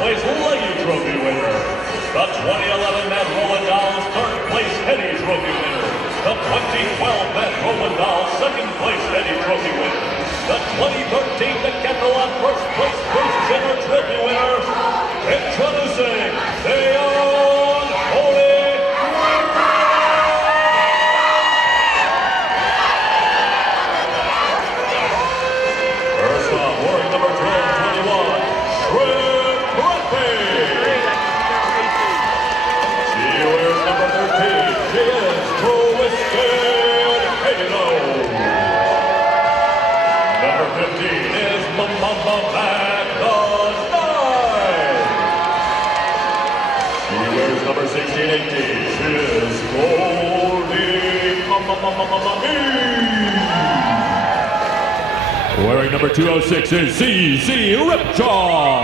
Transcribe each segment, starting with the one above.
place Lady Trophy winner. The 2011 Matt Rollin Dolls third place Eddie Trophy winner. The 2012 Matt Rollin Dolls second place Eddie Trophy winner. The 2013 Decathlon first place Bruce Jenner Trophy winner. Introducing the Unholy. First off, wearing number 1221, Shrimp Rugby. She wears number 13. She is Twisted Halo. Number 15 is Mama Mac the Knife. She wears number 16, 18. She is Goldie Mama. Wearing number 206 is CC Ripjaw.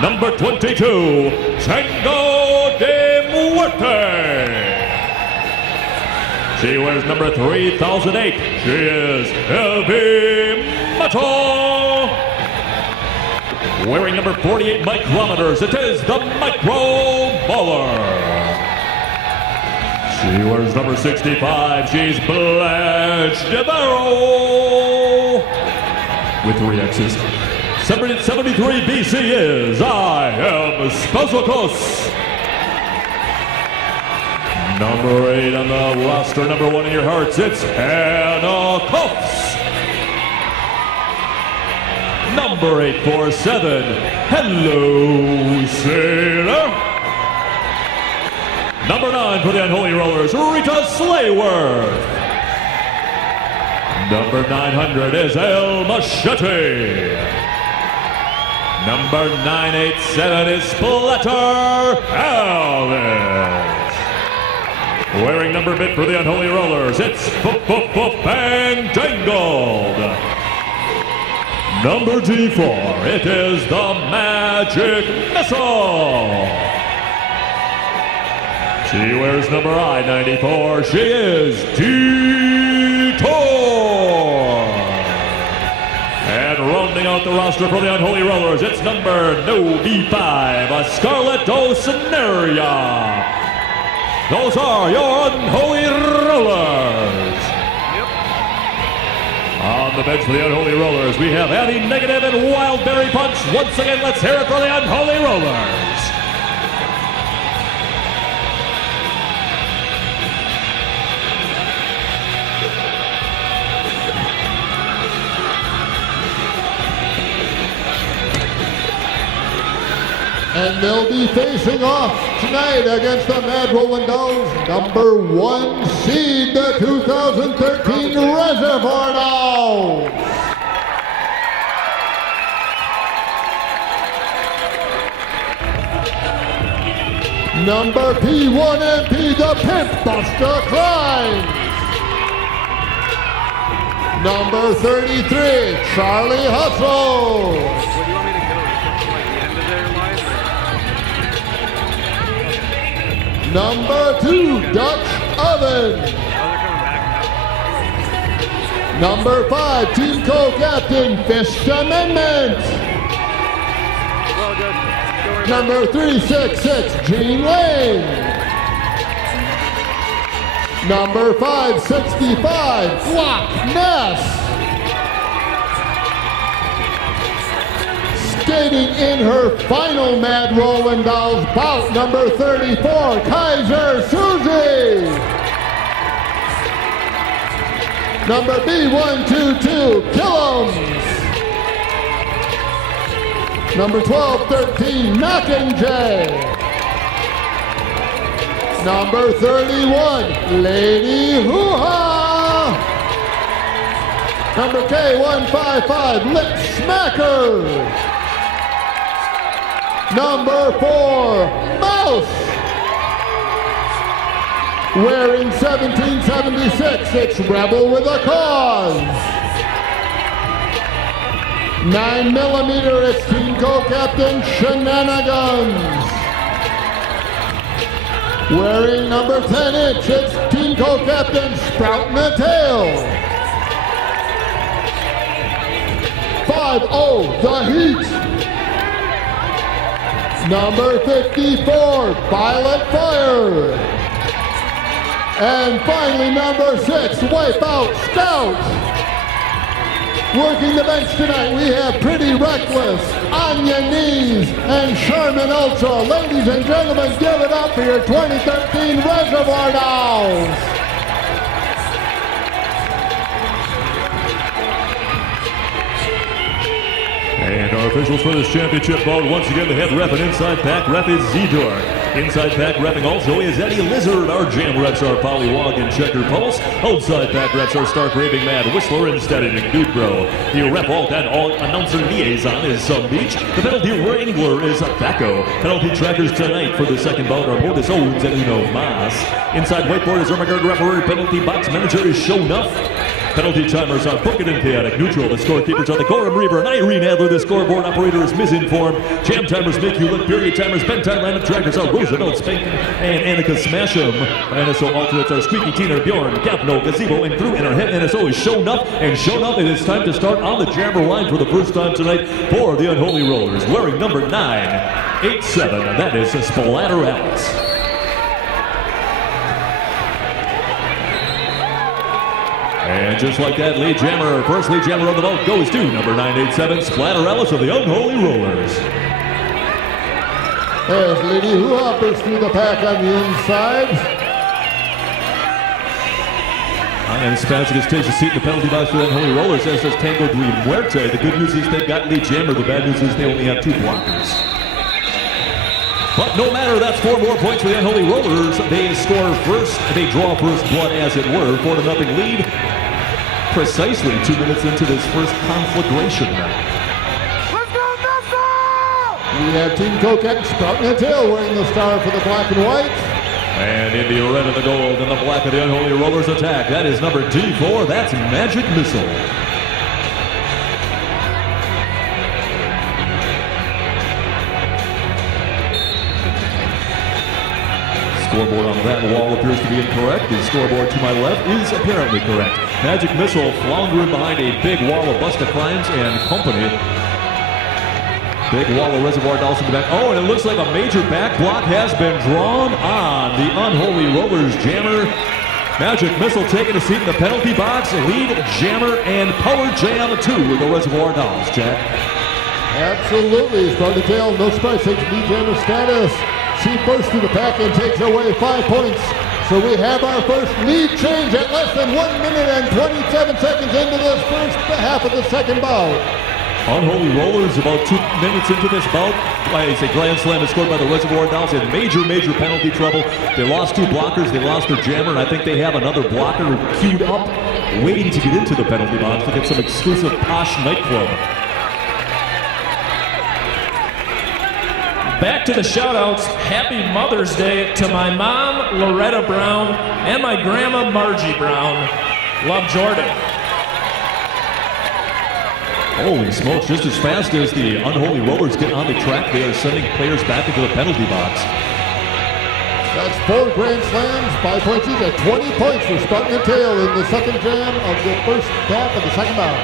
Number 22, Tango de Muerte. She wears number 3008. She is Heavy Metal. Wearing number 48 micrometers, it is the Micro Baller. She wears number 65. She's Blanche DeBarrow. With 3 X's. 73 BC is I Am Spazokos. Number 8 on the roster, number 1 in your hearts, it's Hannah Cuffs. Number 847, Hello Sailor. Number 9 for the Unholy Rollers, Rita Slayworth. Number 900 is El Machete. Number 987 is Splatter Alice. Wearing number bit for the Unholy Rollers, it's Bang Dangled. Number D4, it is the Magic Missile. She wears number I-94. She is Detour. And rounding out the roster for the Unholy Rollers, it's number B5, a Scarlet Oceaneria. Those are your Unholy Rollers. Yep. On the bench for the Unholy Rollers, we have Annie Negative and Wildberry Punch. Once again, let's hear it for the Unholy Rollers. And they'll be facing off tonight against the Mad Rollin Dolls, number 1 seed, the 2013 Reservoir Dolls. Number P1MP, the Pimp Buster Klein. Number 33, Charlie Hustle. Number 2, Dutch Oven. Number 5, Team Co-Captain, Fist Amendment. Number 366, Gene Lane. Number 565, Flock Ness. Skating in her final Mad Rollin Dolls bout, number 34, Kaiser Susie. Number B122, Killums. Number 1213, Mockingjay. Number 31, Lady Hoo-Ha. Number K155, Lip Smacker. Number 4, Mouse. Wearing 1776, it's Rebel with a Cause. 9mm, it's Team Co-Captain Shenanigans. Wearing number 10-inch, it's Team Co-Captain Sproutin' a Tail. 5-0, The Heat. Number 54, Violet Fire. And finally, number 6, Wipeout Scout. Working the bench tonight, we have Pretty Reckless, Anya Knees, and Sherman Ultra. Ladies and gentlemen, give it up for your 2013 Reservoir Dolls. And our officials for this championship bout, once again, the head ref and inside pack ref is Zedor. Inside pack repping also is Eddie Lizard. Our jam refs are Pollywog and Checker Pulse. Outside pack refs are Stark Raving Mad, Whistler, and Steady McDude Bro. The ref alt and all announcer liaison is Some Beach. The penalty wrangler is Thaco. Penalty trackers tonight for the second bout are Modus Owens and Uno Mas. Inside whiteboard is Ermagerd referee. Penalty box manager is Show Nuff. Penalty timers are Bookin and Chaotic Neutral. The scorekeepers are the Gorham Reaver and Irene Adler. The scoreboard operator is Misinformed. Jam timers make you look. Period timers, bedtime random trackers are Roosevelt Spank and Annika Smash'em. NSO alternates are Squeaky Tina, Bjorn, Capno, Gazebo, and through. And our head NSO is Shown Up. And Shown Up, it is time to start on the jammer line for the first time tonight for the Unholy Rollers. Wearing number 987, that is Splatter Alice. And just like that, lead jammer, first lead jammer on the boat goes to number 987, Splatter Alice of the Unholy Rollers. There's Lady Who hoppers through the pack on the inside. And Spazzius takes a seat in the penalty box for the Unholy Rollers, as does Tango de Muerte. The good news is they've got lead jammer. The bad news is they only have 2 blockers. But no matter, that's 4 more points for the Unholy Rollers. They score first, they draw first blood, as it were, 4-0 lead. Precisely 2 minutes into this first conflagration. Let's go, Nelson! We have Team Coquette sprouting a tail wearing the star for the black and white. And in the red and the gold and the black of the Unholy Rollers attack, that is number D4, that's Magic Missile. Scoreboard on that wall appears to be incorrect. The scoreboard to my left is apparently correct. Magic Missile floundering behind a big wall of Busta Crimes and company. Big wall of Reservoir Dolls in the back. Oh, and it looks like a major back block has been drawn on the Unholy Rollers jammer. Magic Missile taking a seat in the penalty box. Lead jammer and power jam 2 with the Reservoir Dolls, Jack. Absolutely. Sprouting tail, no surprise, takes lead jammer status. She bursts through the pack and takes away 5 points. So we have our first lead change at less than 1 minute and 27 seconds into this first half of the second bout. Unholy Rollers about 2 minutes into this bout. A grand slam is scored by the Reservoir Dolls in major penalty trouble. They lost 2 blockers, they lost their jammer, and I think they have another blocker queued up, waiting to get into the penalty box to get some exclusive posh nightclub. Back to the shout-outs. Happy Mother's Day to my mom, Loretta Brown, and my grandma, Margie Brown. Love, Jordan. Holy smokes, just as fast as the Unholy Rollers get on the track, they are sending players back into the penalty box. That's 4 grand slams, 5 points each, at 20 points for Sprouting the Tail in the second jam of the first half of the second bout.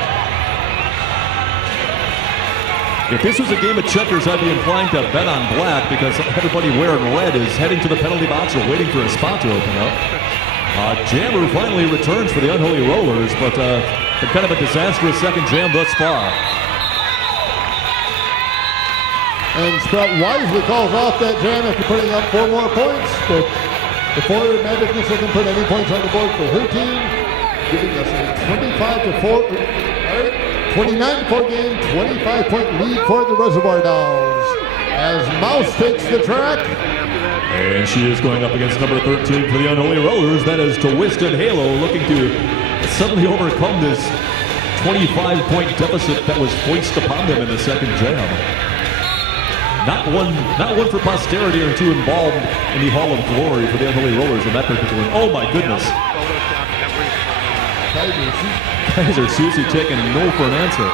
If this was a game of checkers, I'd be inclined to bet on black because everybody wearing red is heading to the penalty box or waiting for a spot to open up. Jammer finally returns for the Unholy Rollers, but kind of a disastrous second jam thus far. And Sprout wisely calls off that jam after putting up 4 more points. But before Magic Missile can put any points on the board for her team, giving us a 29-4 game, 25-point lead for the Reservoir Dolls. As Mouse takes the track. And she is going up against number 13 for the Unholy Rollers. That is Twisted Halo, looking to suddenly overcome this 25-point deficit that was foisted upon them in the second jam. Not one for posterity or 2 involved in the Hall of Glory for the Unholy Rollers in that particular. Oh my goodness. Guys are seriously taking no for an answer.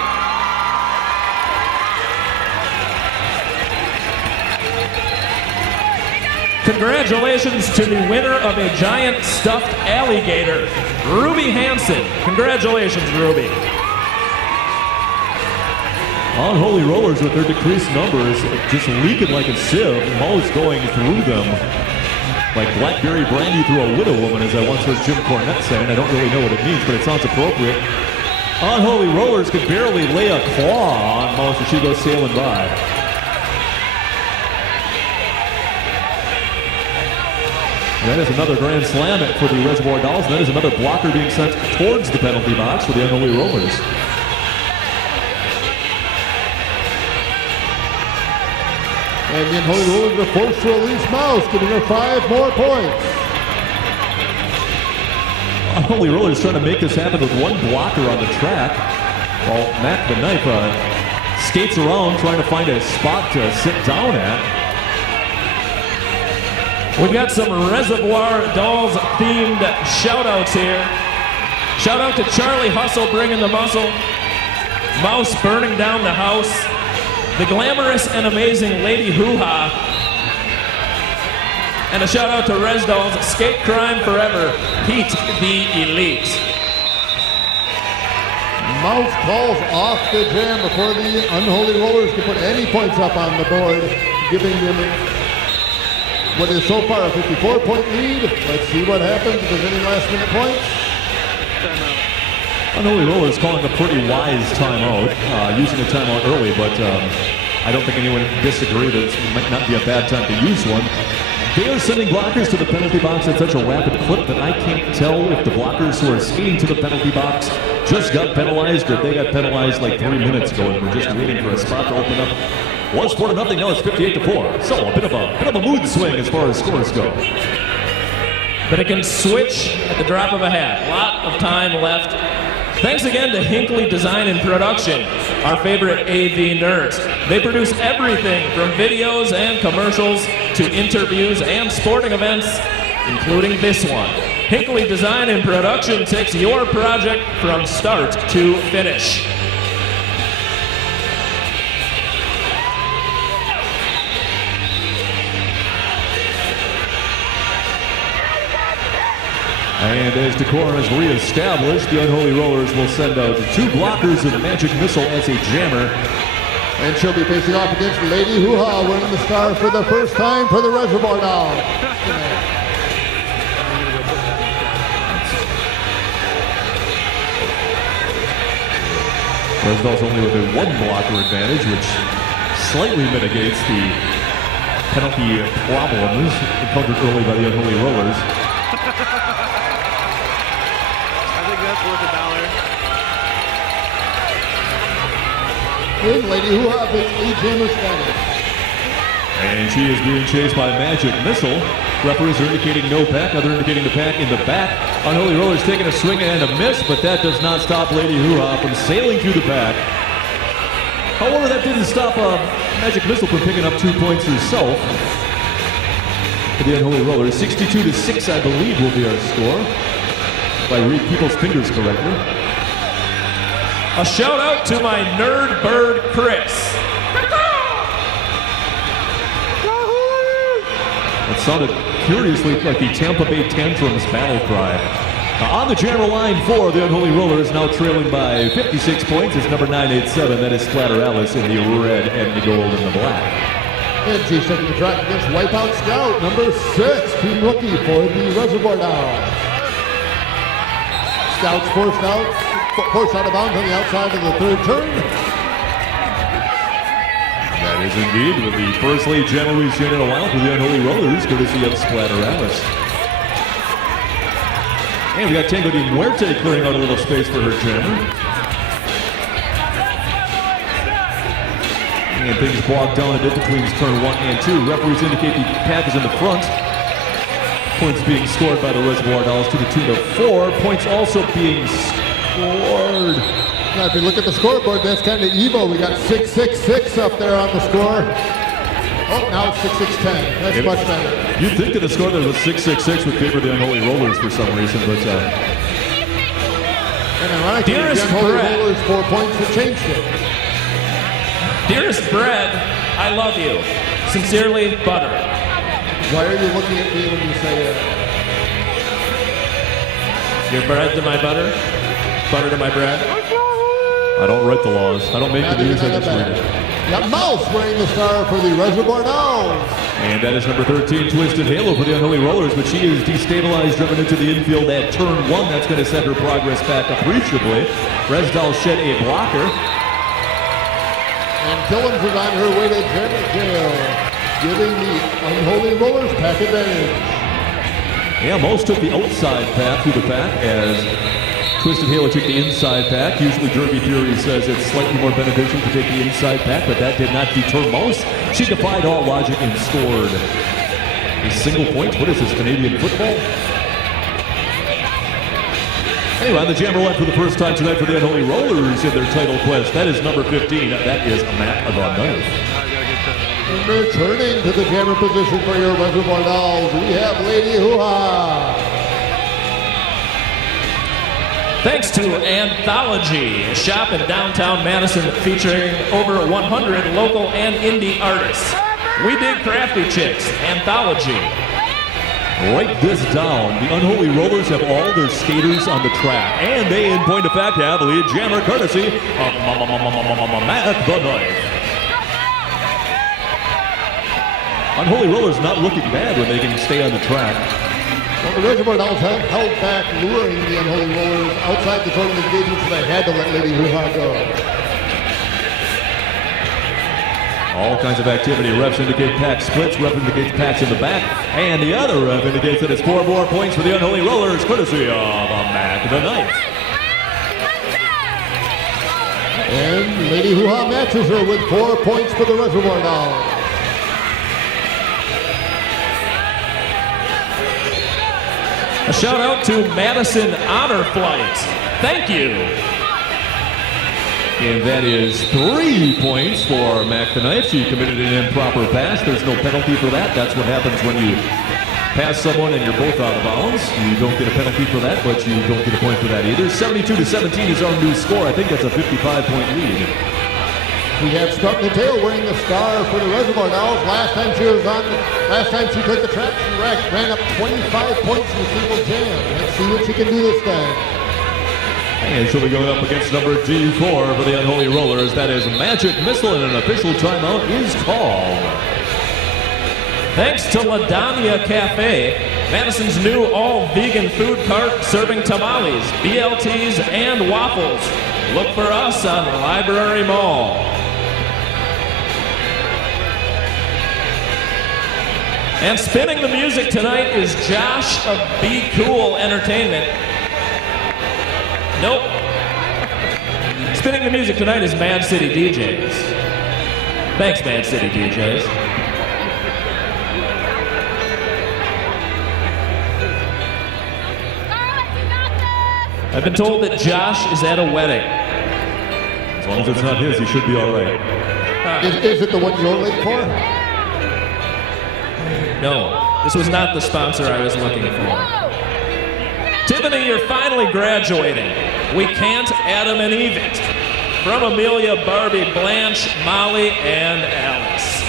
Congratulations to the winner of a giant stuffed alligator, Ruby Hansen. Congratulations, Ruby. Unholy Rollers with their decreased numbers just leaking like a sieve. Mo's going through them like blackberry brandy through a widow woman, as I once heard Jim Cornette saying. I don't really know what it means, but it sounds appropriate. Unholy Rollers could barely lay a claw on Mo, so she goes sailing by. And that is another grand slam for the Reservoir Dolls, and that is another blocker being sent towards the penalty box for the Unholy Rollers. And the Unholy Rollers are forced to release Mouse, giving her 5 more points. Unholy Rollers trying to make this happen with one blocker on the track, while Mac the Knife skates around trying to find a spot to sit down at. We've got some Reservoir Dolls themed shout outs here. Shout out to Charlie Hustle bringing the muscle, Mouse burning down the house, the glamorous and amazing Lady Hoo-Ha, and a shout out to Res Dolls, Skate Crime Forever, Pete the Elite. Mouse calls off the jam before the Unholy Rollers can put any points up on the board, giving them what is so far a 54-point lead. Let's see what happens if there's any last-minute points. Unholy Rollers calling a pretty wise timeout, using a timeout early, but I don't think anyone would disagree that it might not be a bad time to use one. They are sending blockers to the penalty box at such a rapid clip that I can't tell if the blockers who are skating to the penalty box just got penalized or if they got penalized like 3 minutes ago and we're just waiting for a spot to open up. Was 4-0, now it's 58-4. So a bit of a mood swing as far as scores go. But it can switch at the drop of a hat. A lot of time left. Thanks again to Hinckley Design and Production, our favorite AV nerds. They produce everything from videos and commercials to interviews and sporting events, including this one. Hinckley Design and Production takes your project from start to finish. And as decorum is reestablished, the Unholy Rollers will send out 2 blockers of Magic Missile as a jammer. And she'll be facing off against Lady Hoo-Ha, winning the star for the first time for the Reservoir Dolls. Res Dolls only with a 1 blocker advantage, which slightly mitigates the penalty problems encountered early by the Unholy Rollers. That's worth $1. And Lady Hoo-Ha takes a jammer status. And she is being chased by Magic Missile. Referees are indicating no pack, now they're indicating the pack in the back. Unholy Rollers taking a swing and a miss, but that does not stop Lady Hoo-Ha from sailing through the pack. However, that didn't stop Magic Missile from picking up 2 points herself. For the Unholy Rollers, 62-6, I believe, will be our score. If I read people's fingers correctly. A shout out to my nerd bird, Chris. It sounded curiously like the Tampa Bay Tantrums battle cry. On the jammer line for the Unholy Rollers, now trailing by 56 points, is number 987. That is Splatter Alice in the red and the gold and the black. And she's taking the track against Wipeout Scout, number 6, team rookie for the Reservoir Dolls. Scout's forced out of bounds on the outside of the 3rd turn. That is indeed with the first late jammer we've seen in a while for the Unholy Rollers, courtesy of Splatter Alice. And we got Tango de Muerte clearing out a little space for her jammer. And things bogged down a bit between turn 1 and 2. Referees indicate the path is in the front. Points being scored by the Reservoir Dolls to the tune of 4. Points also being scored. Now, if you look at the scoreboard, that's kind of evil. We got 6-6-6 up there on the score. Oh, now it's 6-6-10. That's much better. You'd think that the score that was 6-6-6 would favor the Unholy Rollers for some reason, but and ironically, the Unholy Rollers 4 points that changed it. Dearest Bread, I love you. Sincerely, Butter. Why are you looking at me when you say it? Your bread to my butter, butter to my bread. I don't write the laws. I don't make the news. I just read it. Got Mouse wearing the star for the Reservoir Dolls. And that is number 13, Twisted Halo for the Unholy Rollers, but she is destabilized, driven into the infield at turn 1. That's going to set her progress back appreciably. Resdal shed a blocker. And Killens is on her way to German jail, giving the Unholy Rollers pack advantage. Yeah, most took the outside path through the pack as Twisted Halo took the inside pack. Usually Derby Fury says it's slightly more beneficial to take the inside pack, but that did not deter most. She defied all logic and scored a single point. What is this, Canadian football? Anyway, on the Jammer line for the first time tonight for the Unholy Rollers in their title quest. That is number 15. That is Matt the Knife. And returning to the Jammer position for your Reservoir Dolls, we have Lady Hoo-Ha. Thanks to Anthology, a shop in downtown Madison featuring over 100 local and indie artists. We dig crafty chicks. Anthology. Write this down. The Unholy Rollers have all their skaters on the track, and they, in point of fact, have lead jammer courtesy of Matt the Knife. Unholy Rollers not looking bad when they can stay on the track. Well, the Reservoir Dolls have held back, luring the Unholy Rollers outside the tournament engagement, so they had to let Lady Hoo-Ha go. All kinds of activity. Refs indicate pack splits. Ref indicates packs in the back. And the other ref indicates that it's 4 more points for the Unholy Rollers, courtesy of Mac the Knife. And Lady Hoo-Ha matches her with 4 points for the Reservoir Dolls. A shout out to Madison Honor Flight. Thank you. And that is 3 points for Mac the Knife. She committed an improper pass. There's no penalty for that. That's what happens when you pass someone and you're both out of bounds. You don't get a penalty for that, but you don't get a point for that either. 72-17 is our new score. I think that's a 55-point lead. We have Strut the Tail wearing the star for the Reservoir Dolls. Last time she took the track, she ran up 25 points in the single jam. Let's see what she can do this time. And she'll be going up against number D4 for the Unholy Rollers. That is Magic Missile, and an official timeout is called. Thanks to LaDania Cafe, Madison's new all-vegan food cart serving tamales, BLTs, and waffles. Look for us on Library Mall. And spinning the music tonight is Josh of Be Cool Entertainment. Nope. Spinning the music tonight is Mad City DJs. Thanks, Mad City DJs. I've been told that Josh is at a wedding. As long as it's not his, he should be all right. Is it the one you're late for? No, this was not the sponsor I was looking for. Tiffany, you're finally graduating. We can't Adam and Eve it. From Amelia, Barbie, Blanche, Molly, and Alice.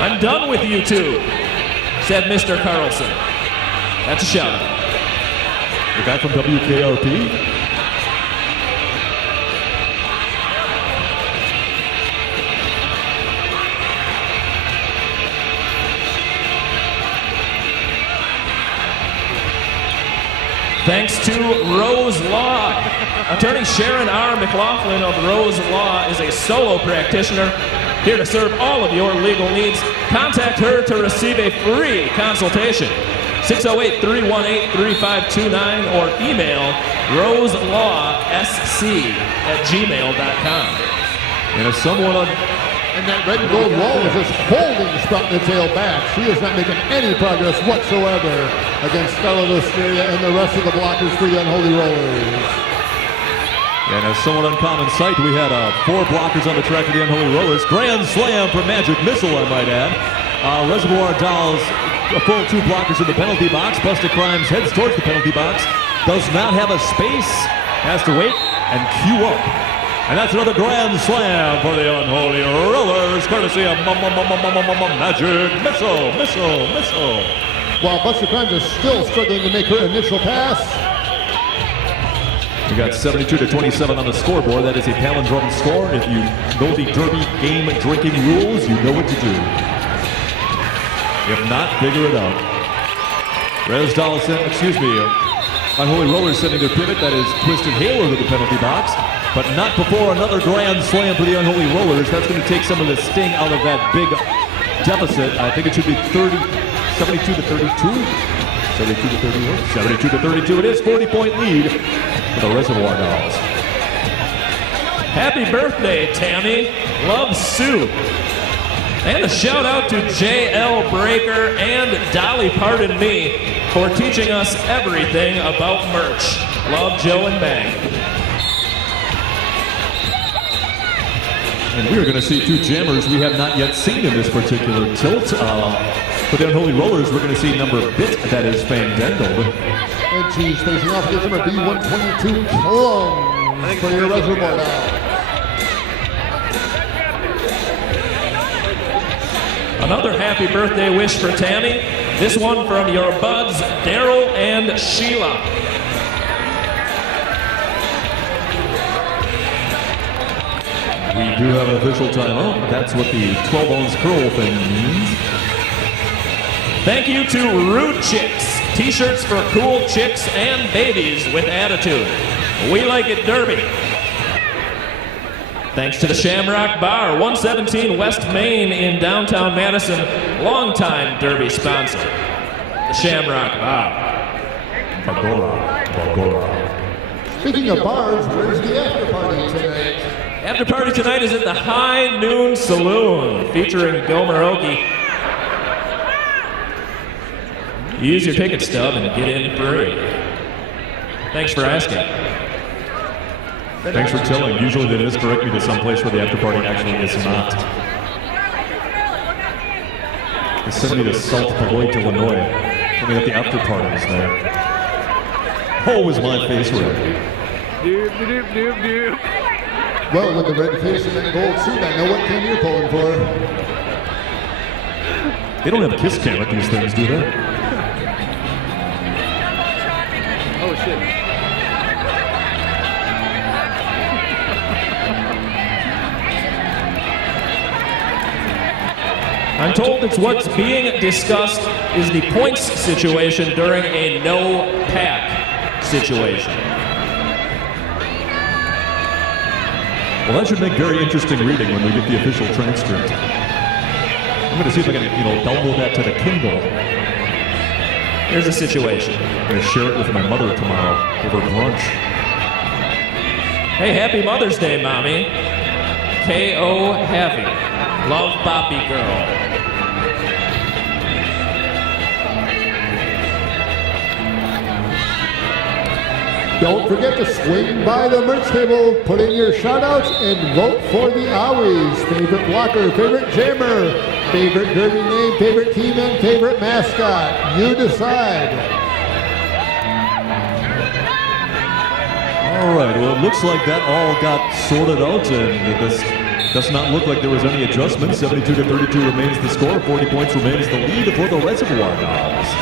I'm done with you two, said Mr. Carlson. That's a shout. The guy from WKRP? Thanks to Rose Law. Attorney Sharon R. McLaughlin of Rose Law is a solo practitioner here to serve all of your legal needs. Contact her to receive a free consultation. 608-318-3529 or email roselawsc@gmail.com. And if someone And that red and gold wall is just holding Strut the Tail back. She is not making any progress whatsoever against Scarlet Osteria and the rest of the blockers for the Unholy Rollers. And a somewhat uncommon sight, we had 4 blockers on the track of the Unholy Rollers. Grand slam for Magic Missile, I might add. Reservoir Dolls, a full 2 blockers in the penalty box. Busted Crimes heads towards the penalty box. Does not have a space. Has to wait and queue up. And that's another grand slam for the Unholy Rollers, courtesy of Magic Missile. while Buster Crimes is still struggling to make her initial pass. We got 72-27 on the scoreboard. That is a palindrome score. If you know the Derby game drinking rules, you know what to do. If not, figure it out. Unholy Rollers sending their pivot. That is Twisted Halo to the penalty box. But not before another grand slam for the Unholy Rollers. That's going to take some of the sting out of that big deficit. I think it should be 72-32. 72-32. It is 40-point lead for the Reservoir Dolls. Happy birthday, Tammy. Love, Sue. And a shout out to J.L. Breaker and Dolly Pardon Me for teaching us everything about merch. Love, Joe and Bang. And we are going to see two jammers we have not yet seen in this particular tilt. For the Unholy Rollers, we're going to see number bit, that is Fandangled. And she's facing off against number B122, Plum, for your Reservoir Dolls. Another happy birthday wish for Tammy. This one from your buds, Daryl and Sheila. We do have an official timeout. That's what the 12-ounce curl thing means. Thank you to Rude Chicks. T-shirts for cool chicks and babies with attitude. We like it Derby. Thanks to the Shamrock Bar, 117 West Main in downtown Madison. Longtime Derby sponsor. The Shamrock Bar. Bagora. Speaking of bars, where's the after party tonight? After party tonight is at the High Noon Saloon, featuring Gomoroki. Use your ticket stub and get in free. Thanks for asking. Thanks for telling. Usually they just direct me to some place where the after party actually is not. They sent me to South Beloit, Illinois. Told me that the after party is there. Oh, was my face red? Well, with the red face and that gold suit, I know what team you're pulling for. They don't have kiss cam at these things, do they? Oh, shit. I'm told it's what's being discussed is the points situation during a no-pack situation. Well, that should make very interesting reading when we get the official transcript. I'm going to see if I can, download that to the Kindle. Here's the situation. I'm going to share it with my mother tomorrow over brunch. Hey, happy Mother's Day, Mommy. K.O. Heavy. Love, Boppy Girl. Don't forget to swing by the merch table, put in your shout-outs, and vote for the Owies. Favorite blocker, favorite jammer, favorite derby name, favorite team, and favorite mascot. You decide. All right, well, it looks like that all got sorted out, and this does not look like there was any adjustment. 72-32 remains the score. 40 points remains the lead for the Reservoir Dolls.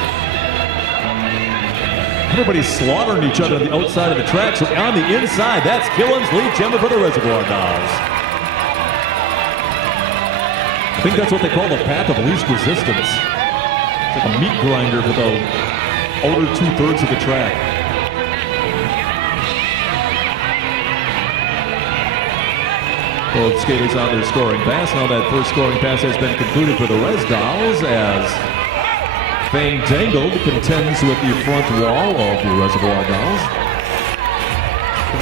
Everybody's slaughtering each other on the outside of the track. So on the inside, that's Killen's lead jammer for the Reservoir Dolls. I think that's what they call the path of least resistance. It's like a meat grinder for the outer 2/3 of the track. Both skaters on their scoring pass. Now that first scoring pass has been concluded for the Res Dolls as Fandangled contends with the front wall of the Reservoir Dolls.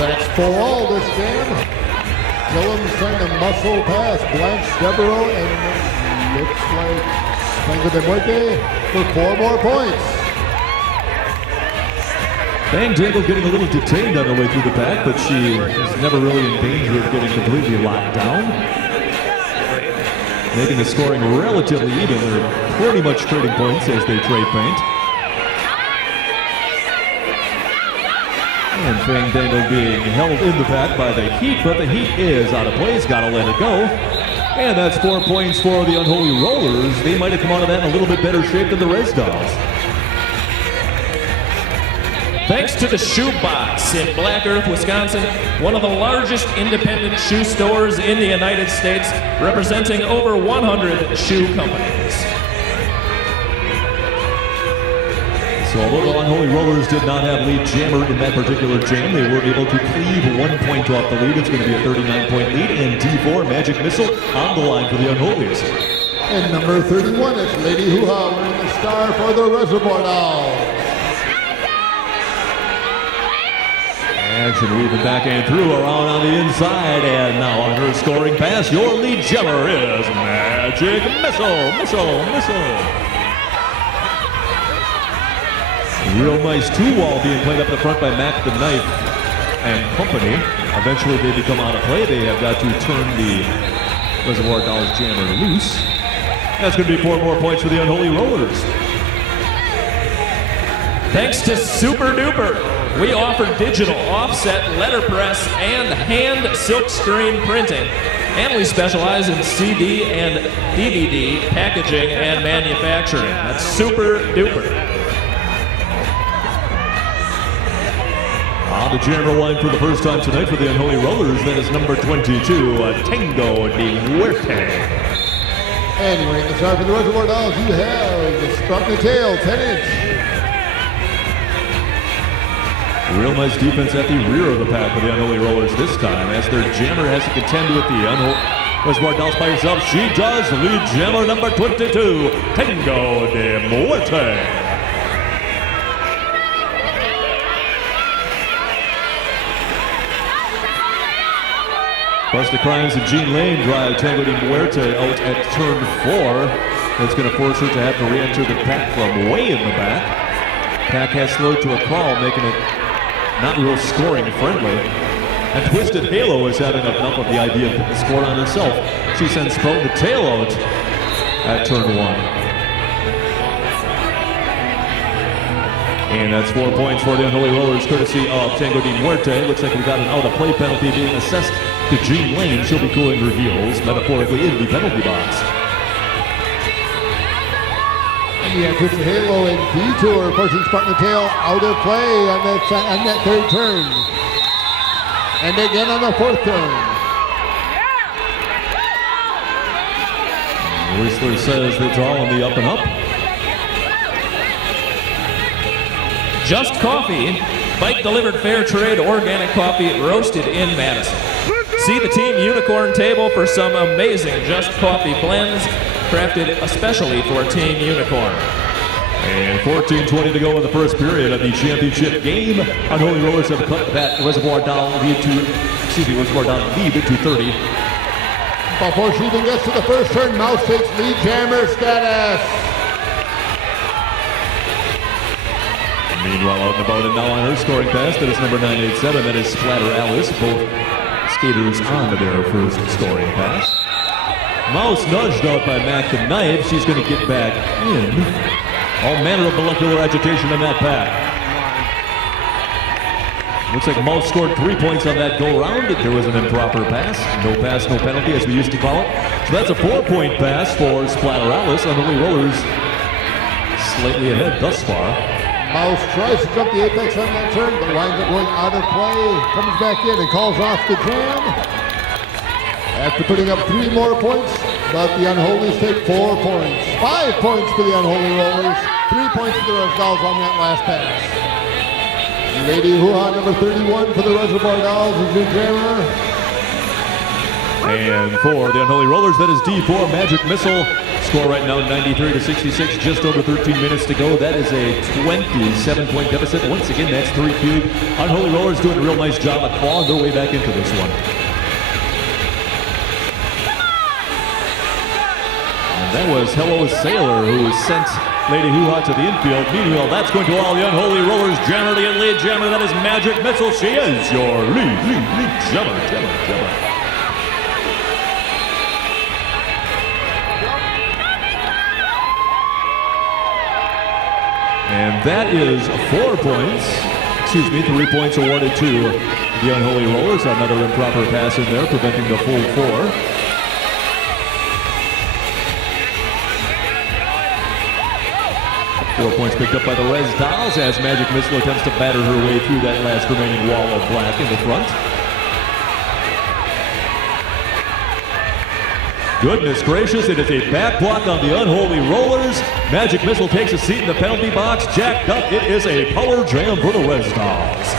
That's for all this jam. Gillen's trying to muscle past Blanche Devereaux, and looks like Spango de Muerte for 4 more points. Fandangled getting a little detained on the way through the pack, but she is never really in danger of getting completely locked down. Making the scoring relatively even. They're pretty much trading points as they trade paint. And Fandangled being held in the pack by the Heat, but the Heat is out of place. Gotta let it go. And that's 4 points for the Unholy Rollers. They might have come out of that in a little bit better shape than the Res Dolls. Thanks to the Shoe Box in Black Earth, Wisconsin, one of the largest independent shoe stores in the United States, representing over 100 shoe companies. So although the Unholy Rollers did not have lead jammer in that particular jam, they were able to cleave 1 point off the lead. It's going to be a 39-point lead, and D4 Magic Missile on the line for the Unholies. And number 31 is Lady Hoo-Ha wearing the star for the Reservoir Dolls. Action weaving back and through around on the inside, and now on her scoring pass, your lead jammer is Magic Missile. Real nice two-wall being played up the front by Mac the Knife and company. Eventually they become out of play. They have got to turn the Reservoir Dolls jammer loose. That's going to be 4 more points for the Unholy Rollers. Thanks to Super Duper, we offer digital, offset, letterpress, and hand silkscreen printing. And we specialize in CD and DVD packaging and manufacturing. That's Super Duper. On the jammer line for the first time tonight for the Unholy Rollers, that is number 22, Tango de Muerte. And wearing the star for the Reservoir Dolls, you have the Sprout Tail 10-inch. Real nice defense at the rear of the pack for the Unholy Rollers this time, as their jammer has to contend with the Reservoir Dolls by herself. She does. Lead jammer number 22, Tango de Muerte. Busta Crimes and Jean Lane drive Tango de Muerte out at turn 4. That's going to force her to have to re-enter the pack from way in the back. Pack has slowed to a crawl, making it not real scoring friendly. And Twisted Halo is having enough of the idea of the score on herself. She sends Sprout the tail out at turn 1. And that's 4 points for the Unholy Rollers, courtesy of Tango de Muerte. Looks like we got an out-of-play penalty being assessed to Jean Lane. She'll be cooling her heels, metaphorically, in the penalty box. And you have Twisted Halo and Detour pushing Spartan the Tail out of play on that third turn. And again on the fourth turn. Whistler says it's all in the up and up. Just Coffee, bike-delivered fair trade organic coffee roasted in Madison. See the Team Unicorn table for some amazing Just Coffee blends crafted especially for Team Unicorn. And 14:20 to go in the first period of the championship game. Unholy Rollers have cut that Reservoir Doll lead to 30. Before she even gets to the first turn, Mouse takes lead jammer status. Meanwhile, out and about and now on her scoring pass, that is number 987, that is Splatter Alice, both skaters on to their first scoring pass. Mouse nudged out by Mac the Knife. She's going to get back in. All manner of molecular agitation in that pack. Looks like Mouse scored 3 points on that go-round. There was an improper pass. No pass, no penalty, as we used to call it. So that's a 4-point pass for Splatter Alice. Unholy Rollers slightly ahead thus far. Mouse tries to jump the apex on that turn, but winds up going out of play. Comes back in and calls off the jam. After putting up 3 more points, but the Unholies take 4 points. 5 points for the Unholy Rollers. 3 points for the Res Dolls on that last pass. Lady Hoo-Ha number 31 for the Reservoir Dolls is your jammer. And for the Unholy Rollers, that is D4 Magic Missile. Score right now 93-66, just over 13 minutes to go. That is a 27-point deficit. Once again, that's 3 cube. Unholy Rollers doing a real nice job of clawing their way back into this one. And that was Hello Sailor, who sent Lady Hoo-Ha to the infield. Meanwhile, that's going to all the Unholy Rollers. Jammer, the lead jammer, that is Magic Missile. She is your lead jammer. And that is 4 points. 3 points awarded to the Unholy Rollers. Another improper pass in there, preventing the full 4. 4 points picked up by the Res Dolls as Magic Missile attempts to batter her way through that last remaining wall of black in the front. Goodness gracious, it is a back block on the Unholy Rollers. Magic Missile takes a seat in the penalty box. Jacked up, it is a power jam for the Res Dolls.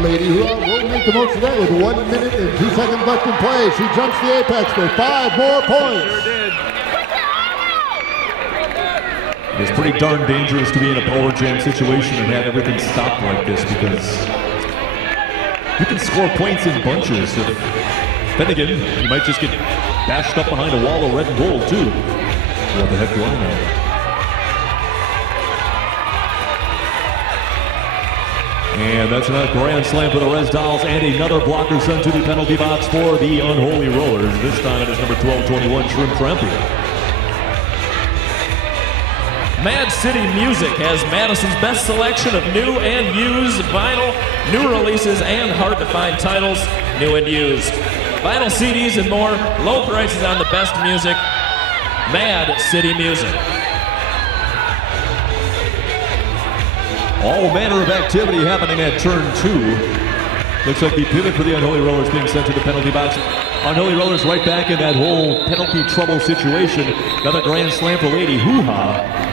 Lady Hua will make the most of that with 1 minute and 2 seconds left in play. She jumps the apex for 5 more points. Sure did. It's pretty darn dangerous to be in a power jam situation and have everything stopped like this because you can score points in bunches. Then again, you might just get bashed up behind a wall of red and gold too. What the heck do I know? And that's another grand slam for the Res Dolls and another blocker sent to the penalty box for the Unholy Rollers. This time it is number 1221, Shrimp Trampier. Mad City Music has Madison's best selection of new and used vinyl, new releases, and hard-to-find titles, new and used. Vinyl CDs and more, low prices on the best music. Mad City Music. All manner of activity happening at turn 2. Looks like the pivot for the Unholy Rollers being sent to the penalty box. Unholy Rollers right back in that whole penalty trouble situation. Another grand slam for Lady Hoo-Ha.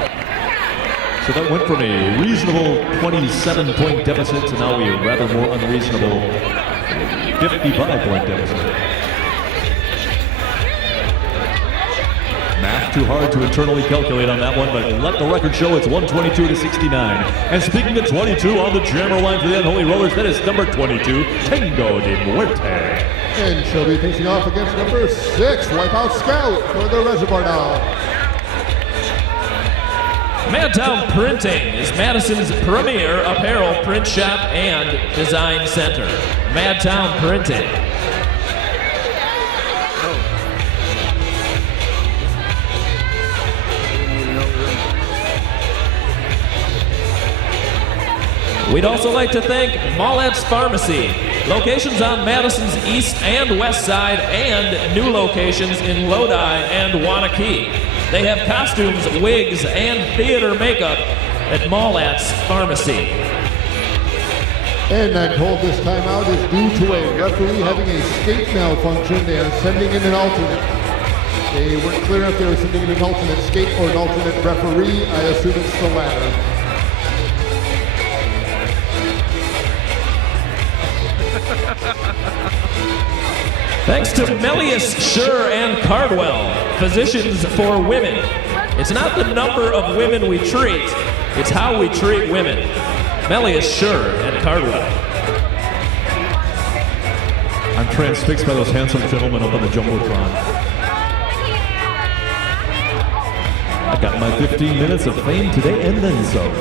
So that went from a reasonable 27-point deficit to now a rather more unreasonable 55-point deficit. Math too hard to internally calculate on that one, but let the record show it's 122-69. And speaking of 22 on the jammer line for the Unholy Rollers, that is number 22, Tango de Muerte. And she'll be facing off against number 6, Wipeout Scout for the Reservoir Dolls. Madtown Printing is Madison's premier apparel print shop and design center. Madtown Printing. We'd also like to thank Maulet's Pharmacy. Locations on Madison's east and west side and new locations in Lodi and Wanakee. They have costumes, wigs, and theater makeup at Maulet's Pharmacy. And I'm told this timeout is due to a referee having a skate malfunction. They are sending in an alternate. They weren't clear if they were sending in an alternate skate or an alternate referee. I assume it's the latter. Thanks to Melius, Schur, and Cardwell, physicians for women. It's not the number of women we treat, it's how we treat women. Melius, Schur, and Cardwell. I'm transfixed by those handsome gentlemen up on the Jumbotron. I got my 15 minutes of fame today and then some.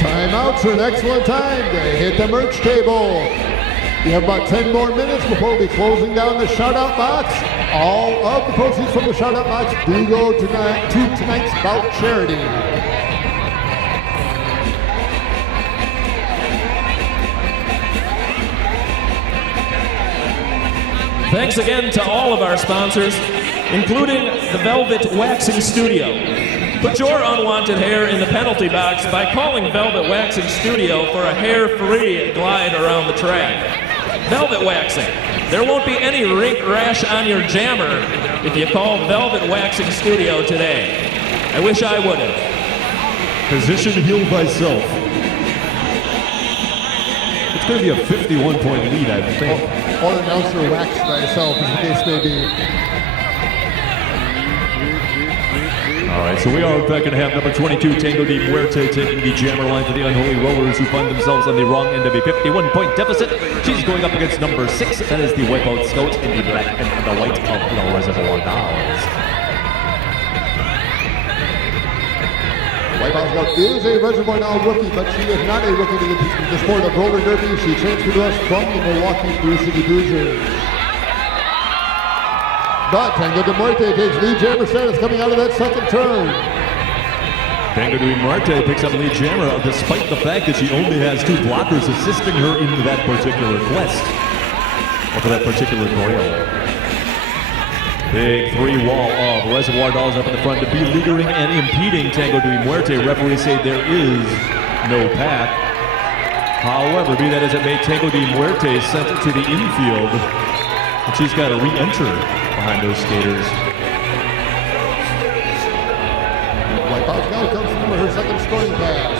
Timeouts are an excellent time to hit the merch table. We have about 10 more minutes before we'll be closing down the shout-out box. All of the proceeds from the shout-out box do go to tonight's bout charity. Thanks again to all of our sponsors, including the Velvet Waxing Studio. Put your unwanted hair in the penalty box by calling Velvet Waxing Studio for a hair-free glide around the track. Velvet Waxing. There won't be any rink rash on your jammer if you call Velvet Waxing Studio today. I wish I would have. Position heal thyself. It's going to be a 51-point lead, I think. Or announcer wax thyself, as the case may be. All right, so we are in fact going to have number 22, Tango de Muerte, taking the jammer line for the Unholy Rollers, who find themselves on the wrong end of a 51-point deficit. She's going up against number 6, that is the Wipeout Scout in the black and the white of the Reservoir Dolls. Wipeout Scout is a Reservoir Doll rookie, but she is not a rookie to the sport of roller derby. She transferred to us from the Milwaukee Brew City Bruisers. But Tango de Muerte takes lead jammer status coming out of that second turn. Tango de Muerte picks up lead jammer despite the fact that she only has 2 blockers assisting her in that particular quest. Or for that particular grail. Big 3-wall of Reservoir Dolls up in the front to be leadering and impeding Tango de Muerte. Referees say there is no pack. However, be that as it may, Tango de Muerte sent it to the infield. And she's got to re-enter behind those skaters. Wipeout now comes from her second scoring pass.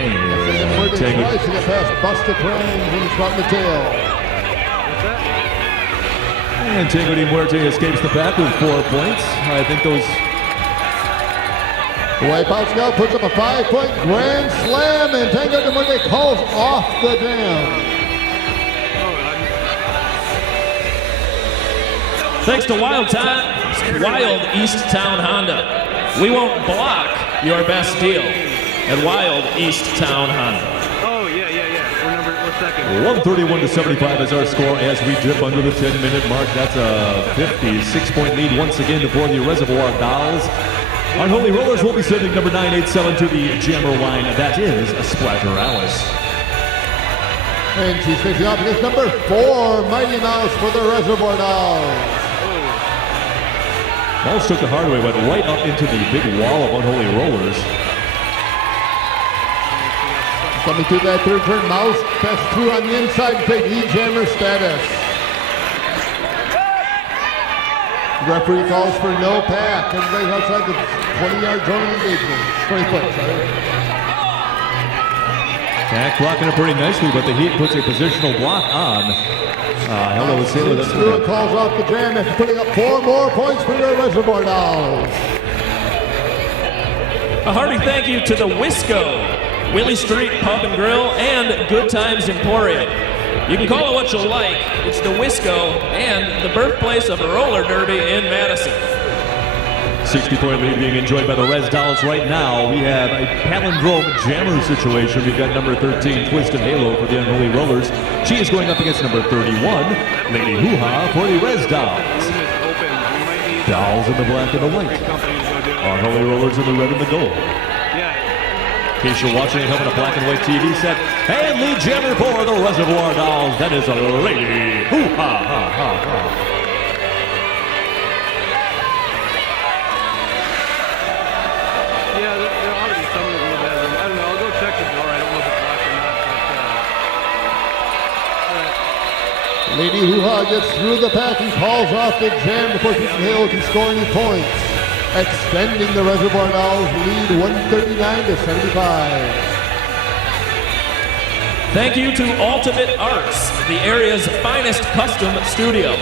And Tango, twice to get past Busta Crane when he's caught in the tail. and Tango de Muerte escapes the pack with 4 points. I think those... Wipeout now puts up a 5-point grand slam, and Tango de Muerte calls off the jam. Thanks to Wild East Town Honda. We won't block your best deal at Wild East Town Honda. Oh, yeah. We're second. 131 to 75 is our score as we dip under the 10-minute mark. That's a 56-point lead once again for the Reservoir Dolls. Unholy Rollers will be sending number 987 to the jammer line. That is a Splatter Alice. And she's facing off against number 4, Mighty Mouse for the Reservoir Dolls. Mouse took the hard way, went right up into the big wall of Unholy Rollers. Coming through that third turn, Mouse passed through on the inside to take lead jammer status. The referee calls for no pack. Everybody's outside the 20-yard zone of engagement. 20 foot, sorry. Pack blocking it pretty nicely, but the Heat puts a positional block on. Hello, Sailor. That's through and calls off the jam after putting up 4 more points for your Reservoir Dolls. A hearty thank you to the Wisco, Willie Street Pub and Grill, and Good Times Emporium. You can call it what you like. It's the Wisco and the birthplace of a roller derby in Madison. 60-point lead being enjoyed by the Res Dolls right now. We have a palindrome jammer situation. We've got number 13, Twisted Halo for the Unholy Rollers. She is going up against number 31, Lady Hoo-Ha for the Res Dolls. Dolls in the black and the white. Unholy Rollers in the red and the gold. In case you're watching at home on a black and white TV set, and lead jammer for the Reservoir Dolls, that is a Lady Hoo-Ha. Yeah, there ought to be some of them that have them. I don't know. I'll go check the door. I don't know if it's locked or not. Lady Hoo-Ha gets through the pack and calls off the jam before Twisted Halo can score any points, extending the Reservoir Dolls lead 139 to 75. Thank you to Ultimate Arts, the area's finest custom studio.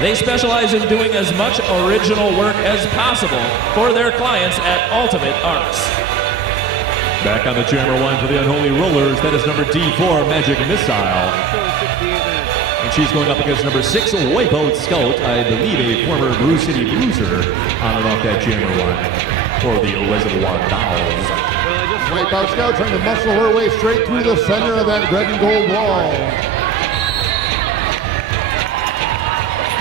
They specialize in doing as much original work as possible for their clients at Ultimate Arts. Back on the jammer line for the Unholy Rollers, that is number D4, Magic Missile. And she's going up against number 6, Wipeout Scout, I believe a former Brew City Bruiser, on and off that jammer line for the Reservoir Dolls. Wipeout Scout trying to muscle her way straight through the center of that red and gold wall.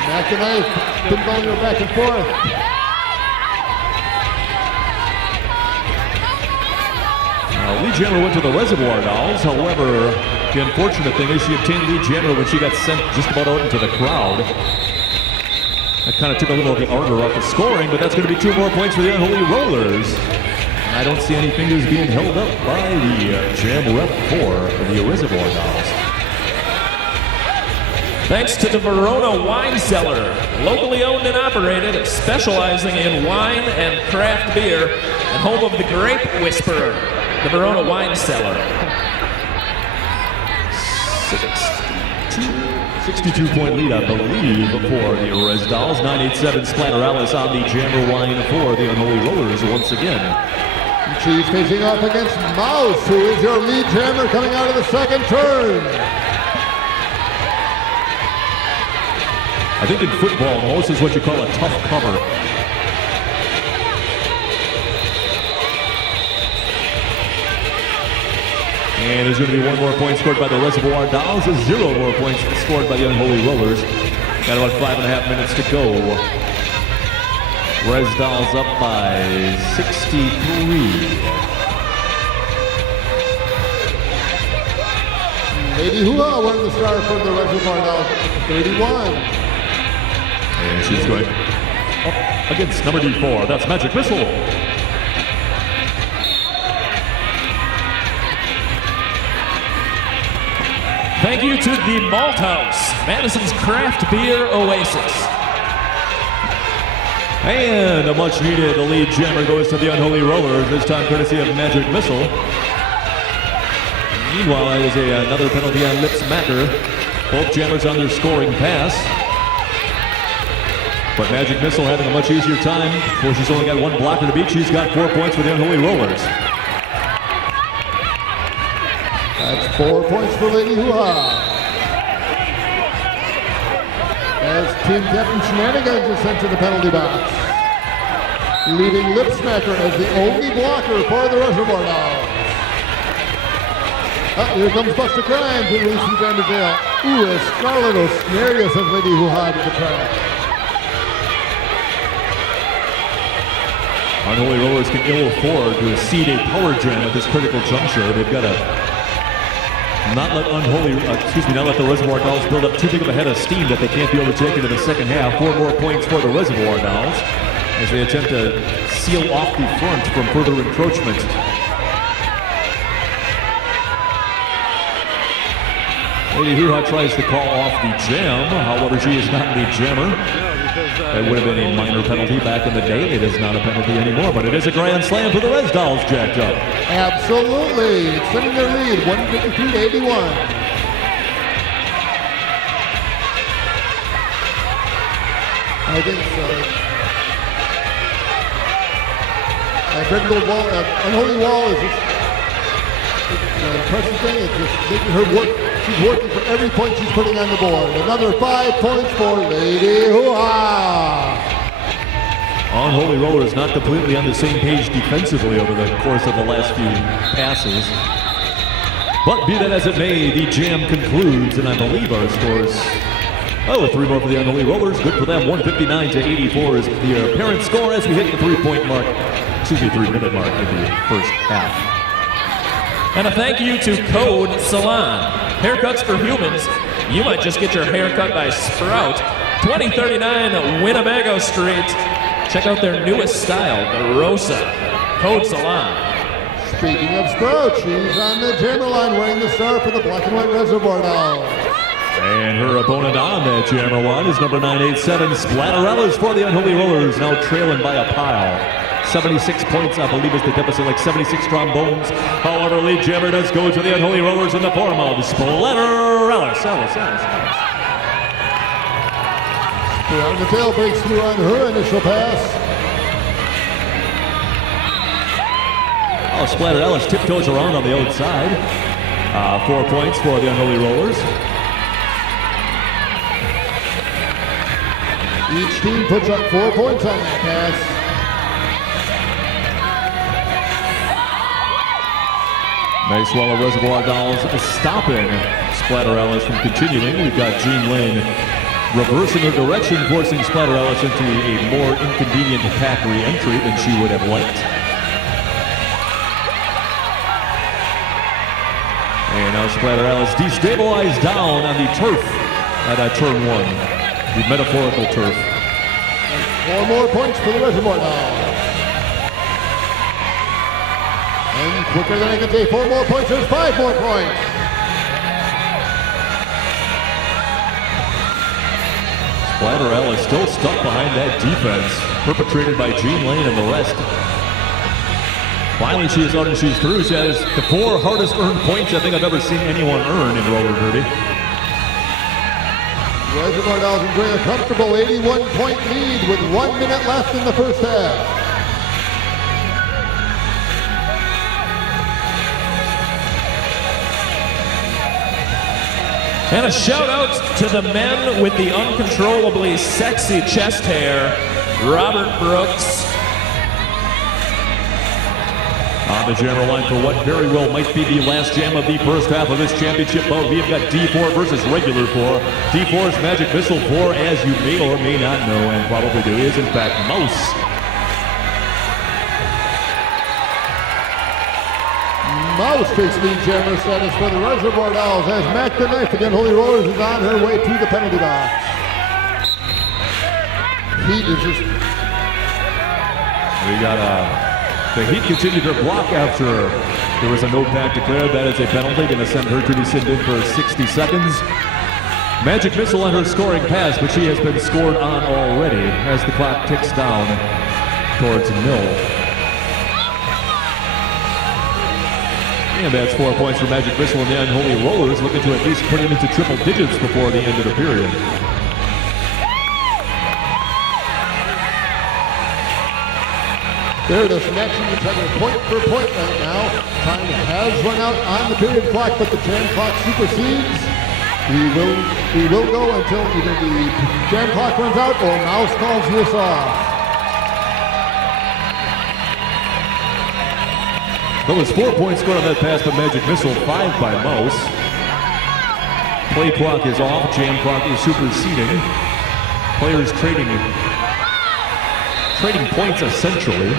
Back and knife, pinballing her back and forth. Now, lead jammer went to the Reservoir Dolls. However, the unfortunate thing is she obtained lead jammer when she got sent just about out into the crowd. That kind of took a little of the ardor off the scoring, but that's going to be 2 more points for the Unholy Rollers. And I don't see any fingers being held up by the jam rep for the Reservoir Dolls. Thanks to the Verona Wine Cellar, locally owned and operated, specializing in wine and craft beer, and home of the Grape Whisperer, the Verona Wine Cellar. 62-point lead, I believe, for the Res Dolls. 987 Splatter Alice on the jammer line for the Unholy Rollers once again. She's facing off against Mouse, who is your lead jammer coming out of the second turn. I think in football, Mouse is what you call a tough cover. And there's going to be 1 more point scored by the Reservoir Dolls, 0 more points scored by the Unholy Rollers. Got about 5.5 minutes to go. Res Dolls up by 63. Lady Hua wearing the star for the Reservoir Dolls, 31. And she's going up against number D4. That's Magic Missile. Thank you to the Malt House, Madison's craft beer oasis. And a much needed lead jammer goes to the Unholy Rollers, this time courtesy of Magic Missile. Meanwhile, that is another penalty on Lip Smacker. Both jammers on their scoring pass. But Magic Missile having a much easier time. Well, she's only got one blocker to beat. She's got 4 points for the Unholy Rollers. That's 4 points for Lady Hua. As Team Captain Shenanigans is sent to the penalty box, leaving Lip Smacker as the only blocker for the Reservoir Dolls. Here comes Buster Crime to release from Jammer Jail. Ooh, a Scarlet O'Snarius of Lady Hua to the track. Unholy Rollers can ill afford to seed a power jam at this critical juncture. They've got to not let not let the Reservoir Dolls build up too big of a head of steam that they can't be overtaken in the second half. 4 more points for the Reservoir Dolls as they attempt to seal off the front from further encroachment. Lady Hua tries to call off the jam, however she is not the jammer. That would have been a minor penalty back in the day. It is not a penalty anymore, but it is a grand slam for the Res Dolls jacked up. Absolutely. Extending their lead, 153 to 81. I think so. Unholy Wall is just an impressive thing. It's just making her work. She's working for every point she's putting on the board. Another 5 points for Lady Hua. Unholy Rollers not completely on the same page defensively over the course of the last few passes. But be that as it may, the jam concludes, and I believe our scores. 3 more for the Unholy Rollers. Good for them. 159 to 84 is the apparent score as we hit the 3-minute mark in the first half. And a thank you to Code Salon. Haircuts for humans. You might just get your hair cut by Sprout. 2039 Winnebago Street. Check out their newest style, the Rosa. Code Salon. Speaking of Sprout, she's on the jammer line wearing the star for the Black and White Reservoir Dolls. And her opponent on that jammer line is number 987 Splatterellas for the Unholy Rollers, now trailing by a pile. 76 points, I believe, is the deficit, like 76 trombones. However, lead jammer does go to the Unholy Rollers in the form of Splatterellas. On the tail breaks through on her initial pass. Splatterellas tiptoes around on the outside. 4 points for the Unholy Rollers. Each team puts up 4 points on that pass. Nice while the Reservoir Dolls stopping Splatterellas from continuing. We've got Jean Lane reversing her direction, forcing Splatterellas into a more inconvenient pack re-entry than she would have liked. And now Splatterellas destabilized down on the turf at turn 1, the metaphorical turf. 4 more points for the Reservoir Dolls. And quicker than I can say, 4 more points, there's 5 more points. Splatterellas still stuck behind that defense, perpetrated by Jean Lane and the rest. Finally, she is out and she's through. She has the 4 hardest earned points I think I've ever seen anyone earn in roller derby. Reservoir Dolls enjoy a comfortable 81-point lead with 1 minute left in the first half. And a shout out to the men with the uncontrollably sexy chest hair, Robert Brooks On the general line for what very well might be the last jam of the first half of this championship bout, we have got D4 versus regular 4. D4's Magic Missile 4, as you may or may not know, and probably do, is in fact Mouse. Mouse takes lead jammer status for the Reservoir Dolls as Mac the Knife, the Unholy Rollers, is on her way to the penalty box. Heat is just... We got the Heat continued her block after there was a no pack declared. That is a penalty, going to send her to be sent in for 60 seconds. Magic Missile on her scoring pass, but she has been scored on already as the clock ticks down towards nil. And that's 4 points for Magic Missile and the Unholy Rollers, looking to at least put it into triple digits before the end of the period. They're just matching each other point for point right now. Time has run out on the period clock, but the jam clock supersedes. We will go until either the jam clock runs out or Mouse calls this off. That was 4 points scored on that pass by Magic Missile, 5 by Mouse. Play clock is off, jam clock is superseding. Players trading points essentially.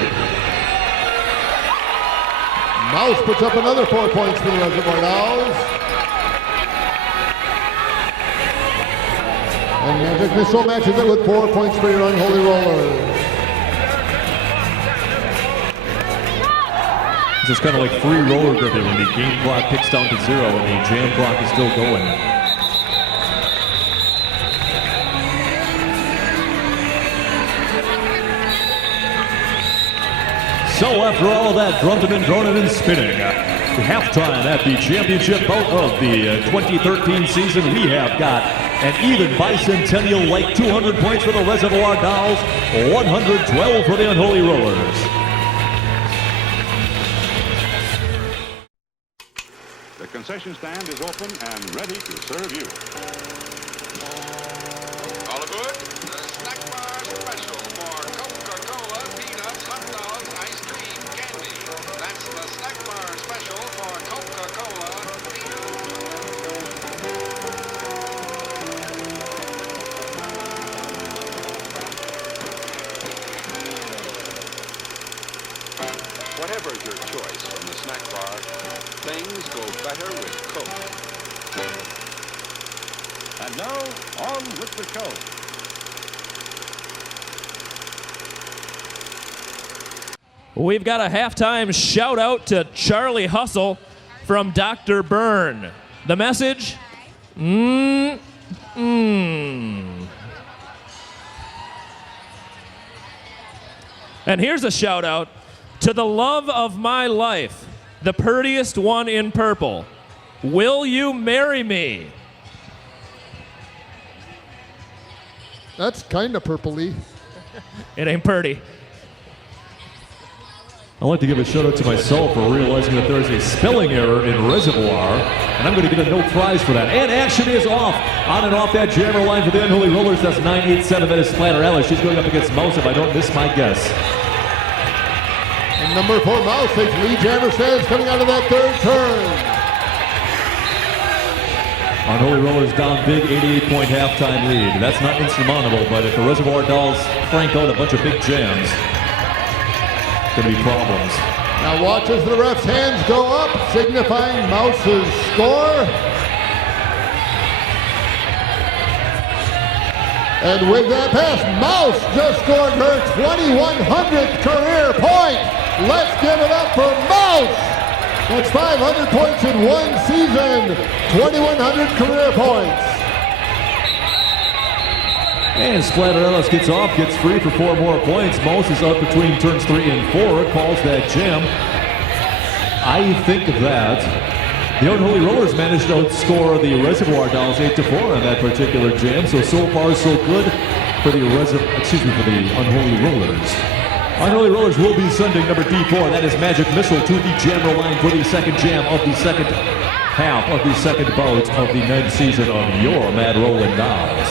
Mouse puts up another 4 points for the Reservoir Dolls. And Magic Missile matches it with 4 points for your Unholy Rollers. It's just kind of like free roller derby when the game clock ticks down to 0 and the jam clock is still going. So after all of that grunting and droning and spinning, halftime at the championship bout of the 2013 season, we have got an even bicentennial-like 200 points for the Reservoir Dolls, 112 for the Unholy Rollers. The concession stand is open and ready to serve you. All aboard the snack bar special for Coca-Cola, peanuts, hot dogs, ice cream, candy. That's the snack bar special for Coca-Cola, peanuts. Whatever's your choice from the snack bar, things go better with Coke. And now, on with the show. We've got a halftime shout out to Charlie Hustle from Dr. Byrne. The message? And here's a shout out to the love of my life, the prettiest one in purple. Will you marry me? That's kind of purpley. It ain't pretty. I'd like to give a shout out to myself for realizing that there is a spelling error in Reservoir, and I'm going to get a no prize for that. And action is off. On and off that jammer line for the Unholy Rollers. That's 987. That is Splatter Alice. She's going up against Mouse if I don't miss my guess. And number 4 Mouse takes lead jammer stands coming out of that third turn. Unholy Rollers down big, 88-point halftime lead. That's not insurmountable, but if the Reservoir Dolls crank out a bunch of big jams, going to be problems. Now watch as the ref's hands go up, signifying Mouse's score. And with that pass, Mouse just scored her 2,100th career point. Let's give it up for Mouse. That's 500 points in one season, 2,100 career points. And Splatter Ellis gets off, gets free for 4 more points. Mouse is up between turns 3 and 4, calls that jam. I think that the Unholy Rollers managed to outscore the Reservoir Dolls 8-4 on that particular jam. So far so good for the Unholy Rollers. Unholy Rollers will be sending number D4. That is Magic Missile to the jammer line for the second jam of the second half of the second bout of the ninth season of your Mad Rollin' Dolls.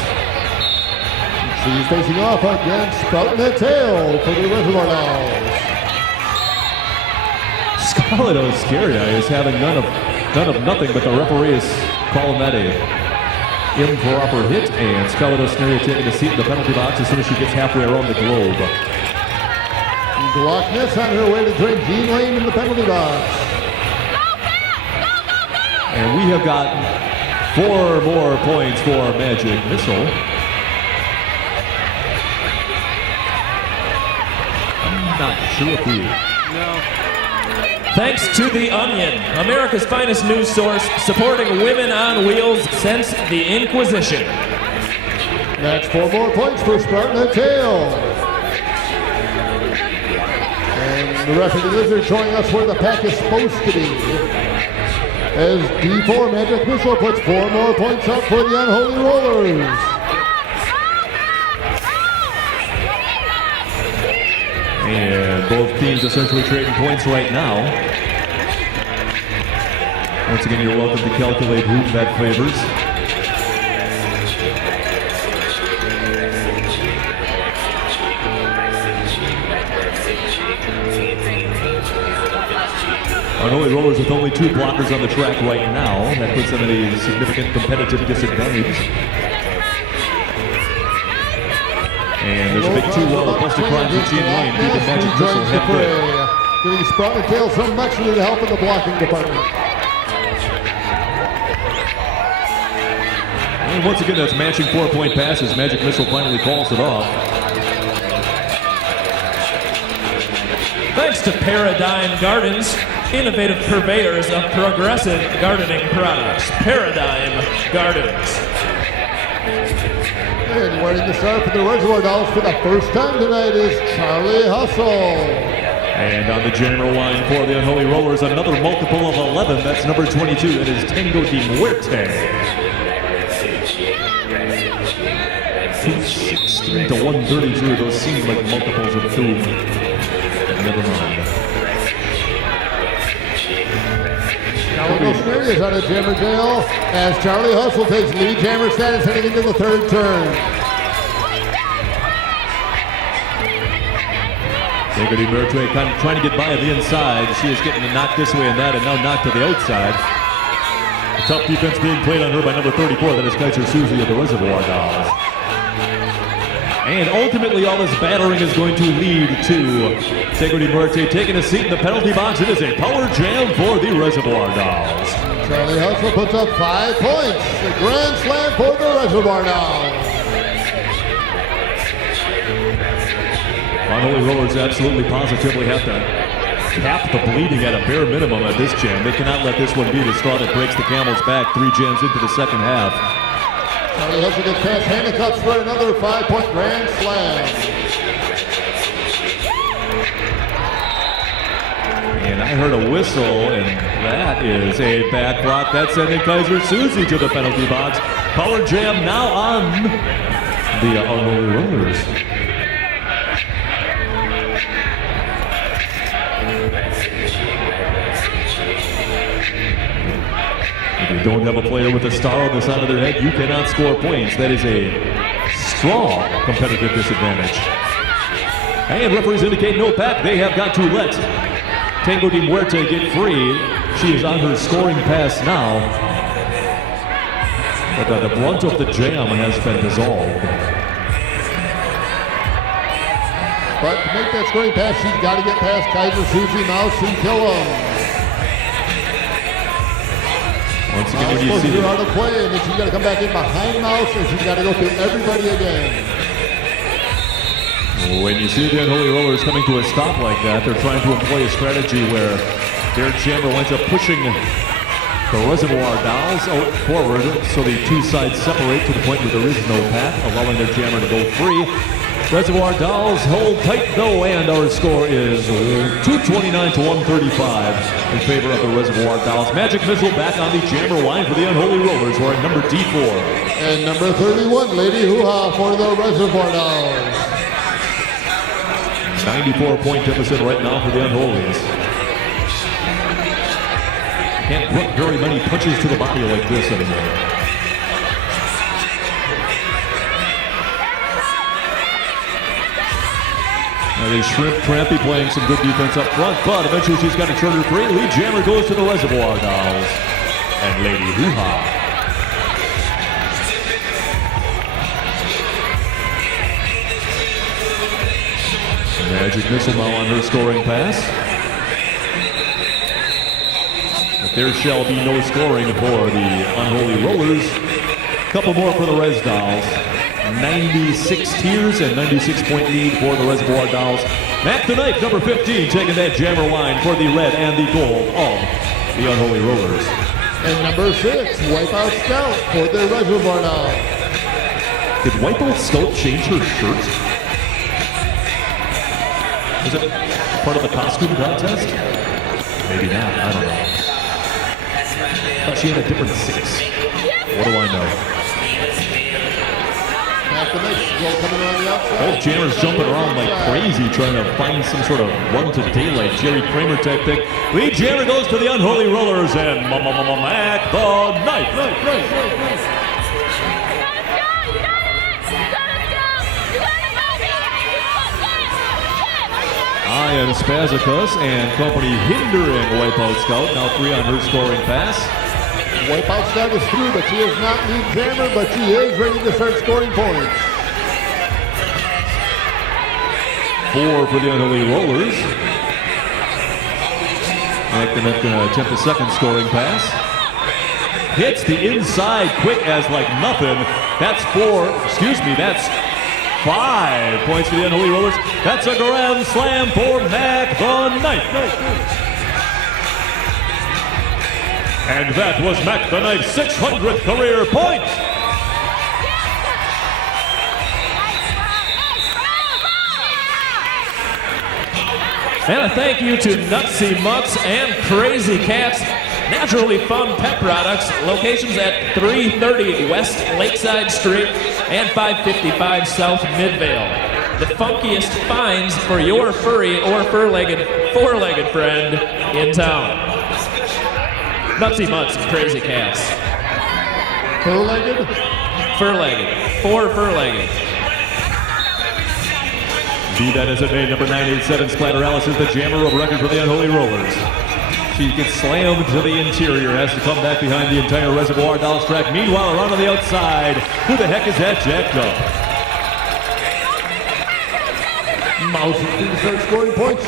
She's facing off against Sprouting the Tail for the Reservoir Dolls. Scarlett Oscaria is having none of nothing, but the referee is calling that a improper hit, and Scarlett Oscaria taking a seat in the penalty box as soon as she gets halfway around the globe. Glockness on her way to join Jean Lane in the penalty box. And we have got 4 more points for Magic Missile. I'm not sure if we... No. Thanks to The Onion, America's finest news source, supporting women on wheels since the Inquisition. That's 4 more points for Spartan and Tail. And the referee Lizard showing us where the pack is supposed to be. As D4 Magic Missile puts 4 more points up for the Unholy Rollers. And both teams essentially trading points right now. Once again, you're welcome to calculate who that favors. Unholy Rollers with only 2 blockers on the track right now. That puts them at a significant competitive disadvantage. And there's a big 2-wall busted crimes with Jean Lane. Keeping Magic Missile half giving Spartan and Tail some much needed help in the blocking department. And once again, that's matching 4-point passes. Magic Missile finally calls it off. Thanks to Paradigm Gardens, innovative purveyors of progressive gardening products. Paradigm Gardens. And wearing the star for the Reservoir Dolls for the first time tonight is Charlie Hustle. And on the general line for the Unholy Rollers, another multiple of 11. That's number 22. That is Tango de Muerte. 216 to 133. Those seem like multiples of 2. Never mind. Calico Snare is on a jammer jail as Charlie Hustle takes lead jammer status heading into the 3rd turn. Tango de Muerte kind of trying to get by on the inside. She is getting knocked this way and that, and now knocked to the outside. A tough defense being played on her by number 34. That is Kaiser Susie of the Reservoir Dolls. And ultimately, all this battering is going to lead to Tango de Muerte taking a seat in the penalty box. It is a power jam for the Reservoir Dolls. Charlie Hustle puts up 5 points. The grand slam for the Reservoir Dolls. Unholy Rollers absolutely positively have to cap the bleeding at a bare minimum at this jam. They cannot let this one be the straw that breaks the camel's back 3 jams into the second half. Charlie Hustle gets past handcuffs for another 5-point grand slam. And I heard a whistle, and that is a back block. That's sending Kaiser Susie to the penalty box. Power jam now on the Unholy Rollers. If you don't have a player with a star on the side of their head, you cannot score points. That is a strong competitive disadvantage. And referees indicate no pack. They have got to let Tango de Muerte get free. She is on her scoring pass now. But the brunt of the jam has been dissolved. But to make that scoring pass, she's got to get past Kaiser Susie, Mouse, and kill him. Once again, when you see her out of play, and then she's got to come back in behind Mouse, and she's got to go through everybody again. When you see the Unholy Rollers coming to a stop like that, they're trying to employ a strategy where their jammer winds up pushing the Reservoir Dolls out forward, so the 2 sides separate to the point where there is no path, allowing their jammer to go free. Reservoir Dolls hold tight though, and our score is 229 to 135 in favor of the Reservoir Dolls. Magic Missile back on the jammer line for the Unholy Rollers. We're at number D4. And number 31, Lady Hoo-Ha for the Reservoir Dolls. 94-point deficit right now for the Unholies. Can't put very many punches to the body like this anymore. Riley Shrimp Trampy playing some good defense up front, but eventually she's got to turn her free. Lead Jammer goes to the Reservoir Dolls. And Lady Hoo-Ha. Magic Missile now on her scoring pass. But there shall be no scoring for the Unholy Rollers. A couple more for the Res Dolls. 96 tiers and 96-point lead for the Reservoir Dolls. Mac the Knife, number 15, taking that jammer line for the red and the gold of the Unholy Rollers. And number 6, Wipeout Scout for the Reservoir Dolls. Did Wipeout Scout change her shirt? Is it part of the costume contest? Maybe not, I don't know. I thought she had a different 6. What do I know? Back the next goal coming around the outside. Both jammers jumping around like crazy, trying to find some sort of run to daylight, Jerry Kramer type thing. Lead jammer goes to the Unholy Rollers and Mac the Knife. I am Spazicus and company hindering Wipeout Scout. Now 3 on her scoring pass. Wipeout Scout is through, but she is not lead jammer, but she is ready to start scoring points. 4 for the Unholy Rollers. Mac the Knife going to attempt a second scoring pass. Hits the inside quick as like nothing. That's 5 points for the Unholy Rollers. That's a grand slam for Mac the Knife. And that was Mac the Knife's 600th career point. And a thank you to Nutsy Mutts and Crazy Cats, naturally fun pet products, locations at 330 West Lakeside Street and 555 South Midvale. The funkiest finds for your furry or four-legged friend in town. Nutsy Mutts and Crazy Cats. Fur-legged? Fur-legged. Four-fur-legged. Be that as it may, number 987 Splatter Alice is the jammer of record for the Unholy Rollers. She gets slammed to the interior, has to come back behind the entire Reservoir Dolls track. Meanwhile, around on the outside, who the heck is that jacked up? Mouse is going to start scoring points.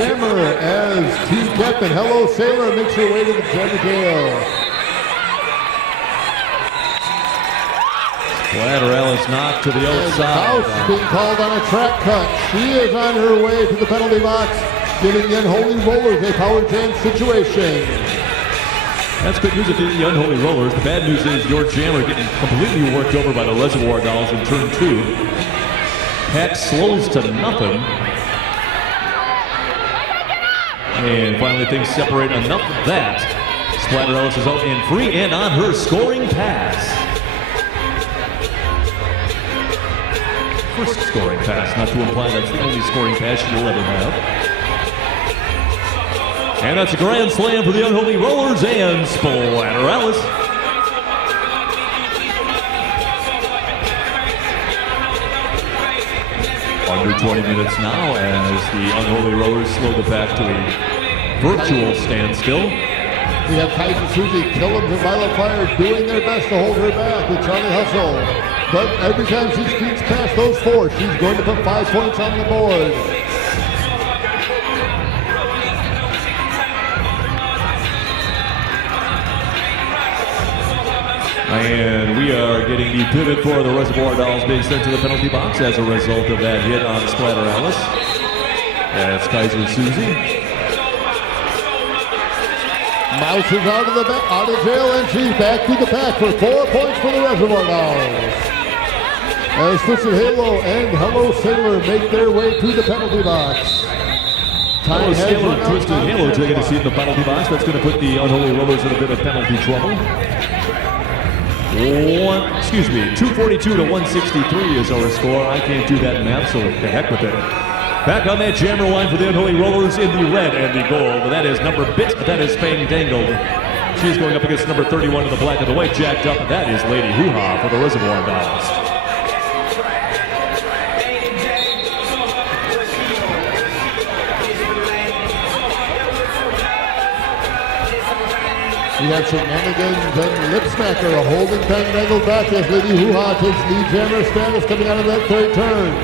Jammer as Team Captain Hello Sailor makes her way to the jammer tail. Splatter Alice knocked to the outside. Mouse being called on a track cut. She is on her way to the penalty box, giving the Unholy Rollers a power jam situation. That's good news if you're the Unholy Rollers. The bad news is your jammer getting completely worked over by the Reservoir Dolls in turn 2. Pack slows to nothing. And finally things separate enough of that. Splatter Alice is out and free and on her scoring pass. First scoring pass, not to imply that's the only scoring pass she will ever have. And that's a grand slam for the Unholy Rollers and Splatter Alice. Under 20 minutes now as the Unholy Rollers slow the pack to a virtual standstill. We have Kaiser Susie, Killums, and Violet Fire doing their best to hold her back with Charlie Hustle. But every time she squeaks past those 4, she's going to put 5 points on the board. And we are getting the pivot for the Reservoir Dolls being sent to the penalty box as a result of that hit on Splatter Alice. That's Kaiser Susie. Mouse is out of jail and she's back to the pack for 4 points for the Reservoir Dolls. As Twisted Halo and Hello Sailor make their way to the penalty box. Hello Sailor and Twisted Halo taking a seat in the penalty box. That's going to put the Unholy Rollers in a bit of penalty trouble. 242 to 163 is our score. I can't do that math, so the heck with it. Back on that jammer line for the Unholy Rollers in the red and the gold. That is number Bit, that is Fang Dangled. She is going up against number 31 in the black and the white, jacked up. That is Lady Hoo-Ha for the Reservoir Dolls. We have shenanigans and lip smacker, a holding Fandangle back as Lady Hoo-Ha takes lead jammer status coming out of that third turn.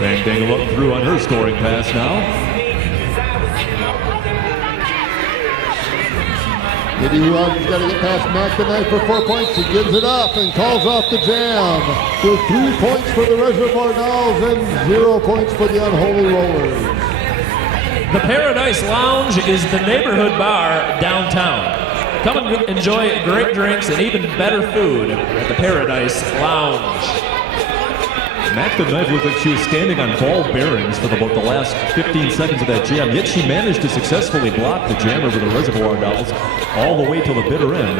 Fandangle up through on her scoring pass now. Lady Hoo-Ha's got to get past Mac tonight for 4 points. She gives it up and calls off the jam. With 3 points for the Reservoir Dolls and 0 points for the Unholy Rollers. The Paradise Lounge is the neighborhood bar downtown. Come and enjoy great drinks and even better food at the Paradise Lounge. Mac the Knife looked like she was standing on ball bearings for about the last 15 seconds of that jam, yet she managed to successfully block the jammer with the Reservoir Dolls all the way till the bitter end.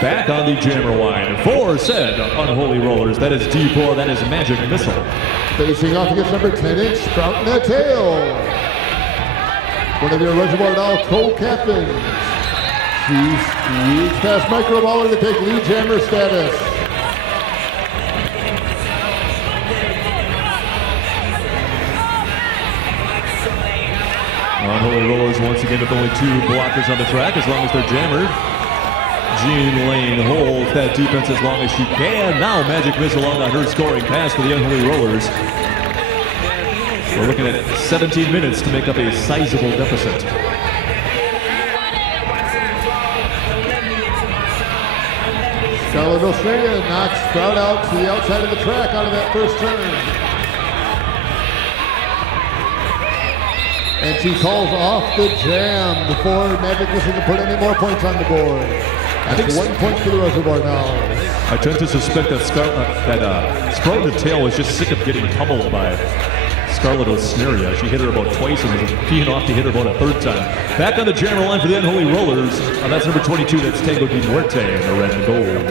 Back on the jammer line for said Unholy Rollers, that is D4, that is Magic Missile. Facing off against number 10-inch, Sprouting that Tail. One of your Reservoir Doll co-captains. She squeezed past Microballer to take lead jammer status. Unholy Rollers once again with only 2 blockers on the track as long as they're jammered. Jean Lane holds that defense as long as she can. Now Magic Missile on her scoring pass for the Unholy Rollers. We're looking at 17 minutes to make up a sizable deficit. Scarlet Australia knocks Sprout out to the outside of the track out of that first turn. And she calls off the jam before Magic Missile can put any more points on the board. That's 1 point for the Reservoir Dolls. I tend to suspect that Sprout the Tail was just sick of getting pummeled by Scarlet Osneria. She hit her about twice and was peeing off to hit her about a third time. Back on the jammer line for the Unholy Rollers. That's number 22, that's Tango Di Muerte in the red and gold.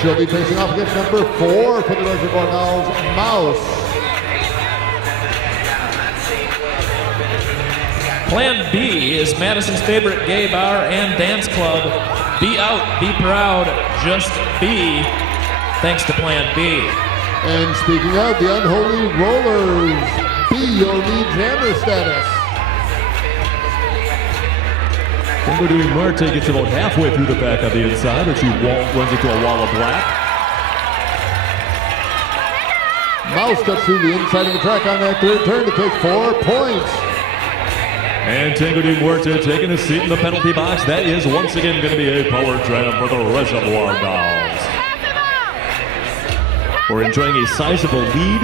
She'll be facing off against number 4 for the Reservoir Dolls, Mouse. Plan B is Madison's favorite gay bar and dance club. Be out, be proud, just be. Thanks to Plan B. And speaking of the Unholy Rollers, be your lead jammer status. Tango Di Muerte gets about halfway through the back on the inside, but she runs into a wall of black. Mouse cuts through the inside of the track on that third turn to take 4 points. And Tango Di Muerte taking a seat in the penalty box. That is once again going to be a power jam for the Reservoir Dolls. We're enjoying a sizable lead.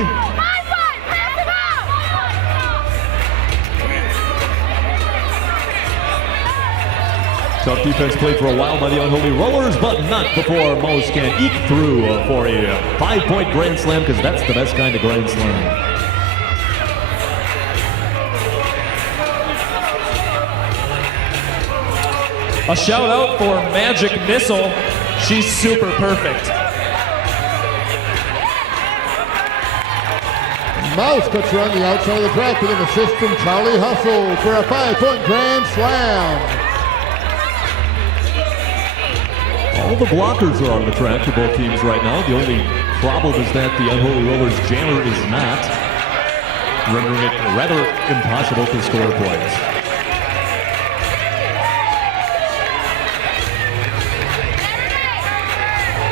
Tough defense played for a while by the Unholy Rollers, but not before Mouse can eke through for a 5-point grand slam, because that's the best kind of grand slam. A shout out for Magic Missile. She's super perfect. Mouse cuts around the outside of the track with an assist from Charlie Hustle for a 5-point grand slam. All the blockers are on the track for both teams right now. The only problem is that the Unholy Rollers jammer is not, rendering it rather impossible to score points.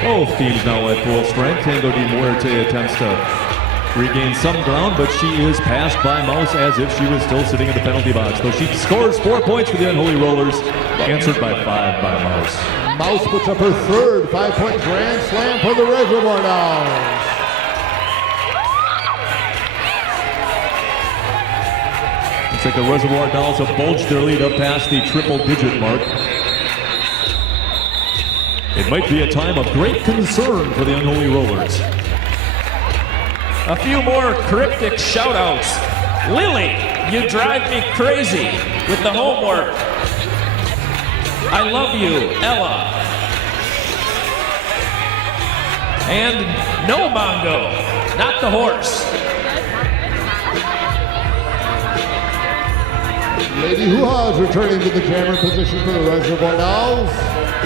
Both teams now at full strength. Tango Di Muerte attempts to regain some ground, but she is passed by Mouse as if she was still sitting in the penalty box. Though she scores 4 points for the Unholy Rollers, answered by 5 by Mouse. Mouse puts up her third 5-point grand slam for the Reservoir Dolls. Looks like the Reservoir Dolls have bulged their lead up past the triple-digit mark. It might be a time of great concern for the Unholy Rollers. A few more cryptic shout-outs. Lily, you drive me crazy with the homework. I love you, Ella. And no Mongo, not the horse. Lady Hoo-Ha is returning to the jammer position for the Reservoir Dolls.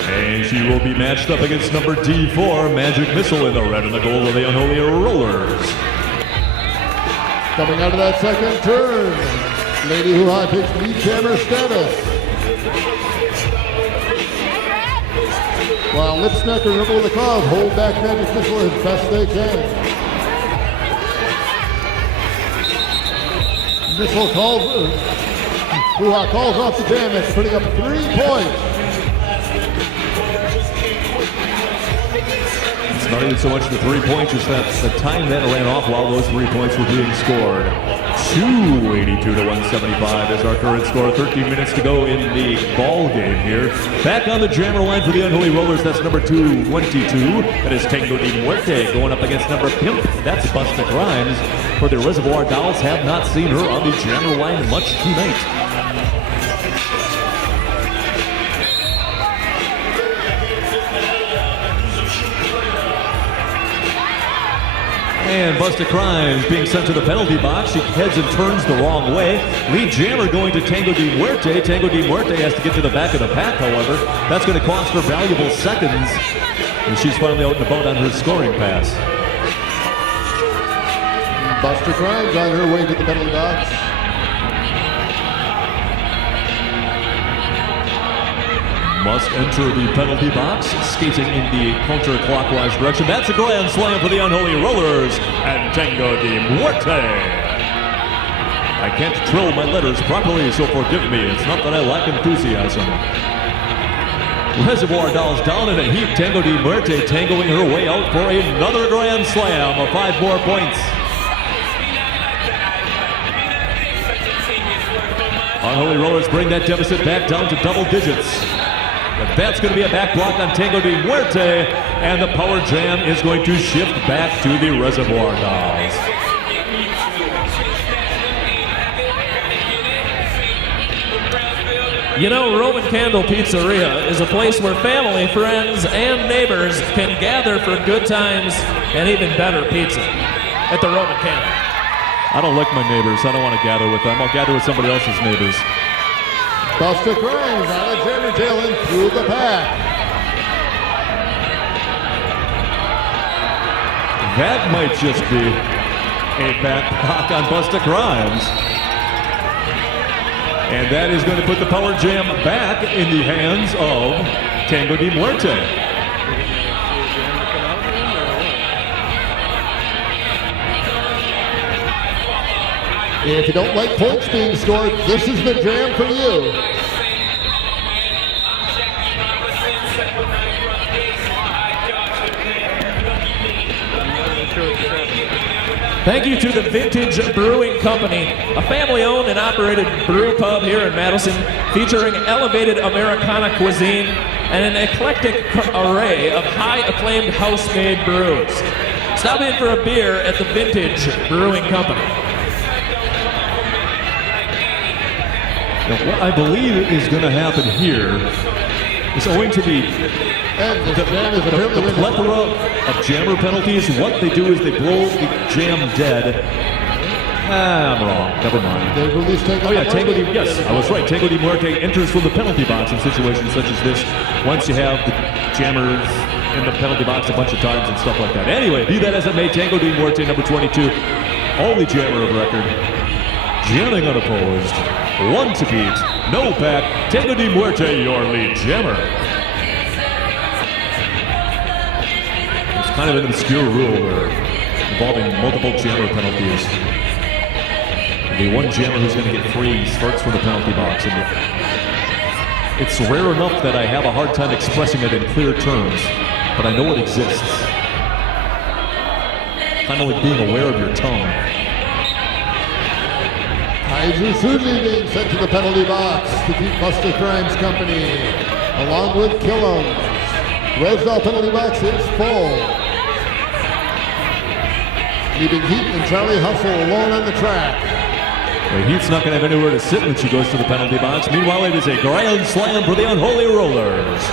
And she will be matched up against number D4, Magic Missile, in the red and the gold of the Unholy Rollers. Coming out of that second turn, Lady Who High takes lead jammer status. While Lipsnacker and Rebel of the Cause hold back Magic Missile as best they can. Missile calls, Hoo-Ha calls off the jam after putting up 3 points. It's not even so much the 3 points, it's that the time that ran off while those 3 points were being scored. 282 to 175 is our current score. 13 minutes to go in the ball game here. Back on the jammer line for the Unholy Rollers, that's number 222. That is Tango de Muerte going up against number Pimp. That's Busta Grimes. For the Reservoir Dolls, have not seen her on the jammer line much tonight. And Busta Grimes being sent to the penalty box. She heads and turns the wrong way. Lead jammer going to Tango de Muerte. Tango de Muerte has to get to the back of the pack, however. That's going to cost her valuable seconds. And she's finally out and about on her scoring pass. Busta Grimes on her way to the penalty box. Must enter the penalty box, skating in the counterclockwise direction. That's a grand slam for the Unholy Rollers and Tango de Muerte. I can't trill my letters properly, so forgive me. It's not that I lack enthusiasm. Reservoir Dolls down in a heap. Tango de Muerte tangoing her way out for another grand slam of 5 more points. Unholy Rollers bring that deficit back down to double digits. But that's going to be a back block on Tango de Muerte, and the power jam is going to shift back to the Reservoir Dolls. You know, Roman Candle Pizzeria is a place where family, friends, and neighbors can gather for good times and even better pizza at the Roman Candle. I don't like my neighbors. I don't want to gather with them. I'll gather with somebody else's neighbors. Busta Grimes out of jammer jail and through the pack. That might just be a back block on Busta Grimes. And that is going to put the power jam back in the hands of Tango de Muerte. If you don't like points being scored, this is the jam for you. Thank you to the Vintage Brewing Company, a family-owned and operated brew pub here in Madison, featuring elevated Americana cuisine and an eclectic array of high-acclaimed house-made brews. Stop in for a beer at the Vintage Brewing Company. Now, what I believe is going to happen here is owing to the plethora of jammer penalties. What they do is they blow the jam dead. I'm wrong. Never mind. They release Tango. Oh yeah, Tango de, yes, I was right. Tango de Muerte enters from the penalty box in situations such as this. Once you have the jammers in the penalty box a bunch of times and stuff like that. Anyway, be that as it may, Tango de Muerte, number 22, only jammer of record, jamming unopposed. 1 to beat, no pack. Tango de Muerte, your lead jammer. It's kind of an obscure rule where involving multiple jammer penalties. The one jammer who's going to get free starts from the penalty box. And it's rare enough that I have a hard time expressing it in clear terms, but I know it exists. Kind of like being aware of your tongue. Kaiser Suzy being sent to the penalty box to keep Busta Grimes company, along with Killam. Rosedale penalty box is full. Leaving Heat and Charlie Hustle alone on the track. The Heat's not going to have anywhere to sit when she goes to the penalty box. Meanwhile, it is a grand slam for the Unholy Rollers.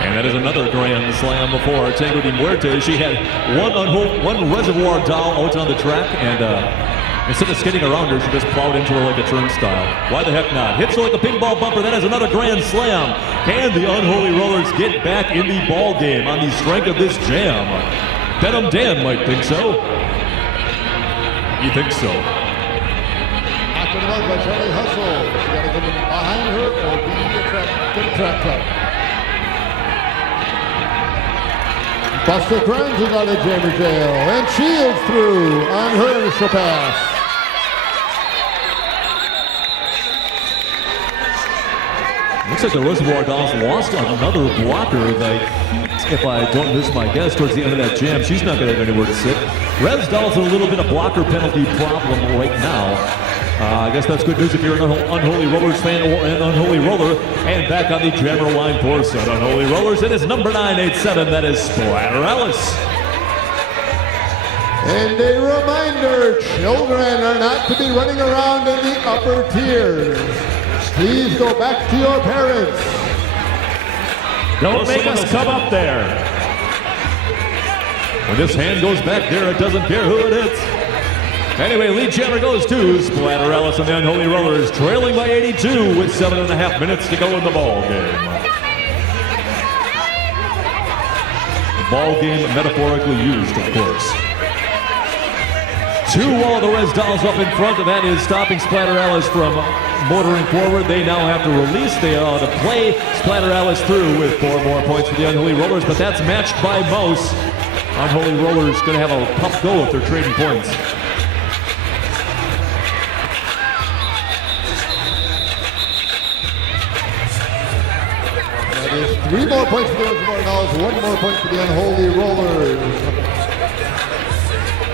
And that is another grand slam before Tango de Muerte. She had one Reservoir doll out on the track, and instead of skidding around her, she just plowed into her like a turnstile. Why the heck not? Hits her like a pinball bumper. That is another grand slam. Can the Unholy Rollers get back in the ball game on the strength of this jam? Denim Dan might think so. He thinks so. Knocked it out by Charlie Hustle. She got to come in behind her or be a trap cut. Buster Grimes is out of Jammer Jail, and she is through on her initial pass. Looks like the Reservoir Dolls lost another blocker. The Heat, if I don't miss my guess, towards the end of that jam, she's not going to have anywhere to sit. Res Dolls in a little bit of blocker penalty problem right now. I guess that's good news if you're an Unholy Rollers fan or an Unholy Roller. And back on the jammer line for Sun Unholy Rollers, it is number 987, that is Splatter Ellis. And a reminder, children are not to be running around in the upper tiers. Please go back to your parents. Don't make us come up there. When this hand goes back there, it doesn't care who it hits. Anyway, lead jammer goes to Splatter Ellis and the Unholy Rollers, trailing by 82 with 7.5 minutes to go in the ball game. Ball game metaphorically used, of course. Two all the Res Dolls up in front, and that is stopping Splatter Ellis from motoring forward. They now have to release. They ought to play Splatter Ellis through with 4 more points for the Unholy Rollers, but that's matched by Mouse. Unholy Rollers going to have a tough go if they're trading points. That is 3 more points for the Reservoir Dolls, 1 more point for the Unholy Rollers.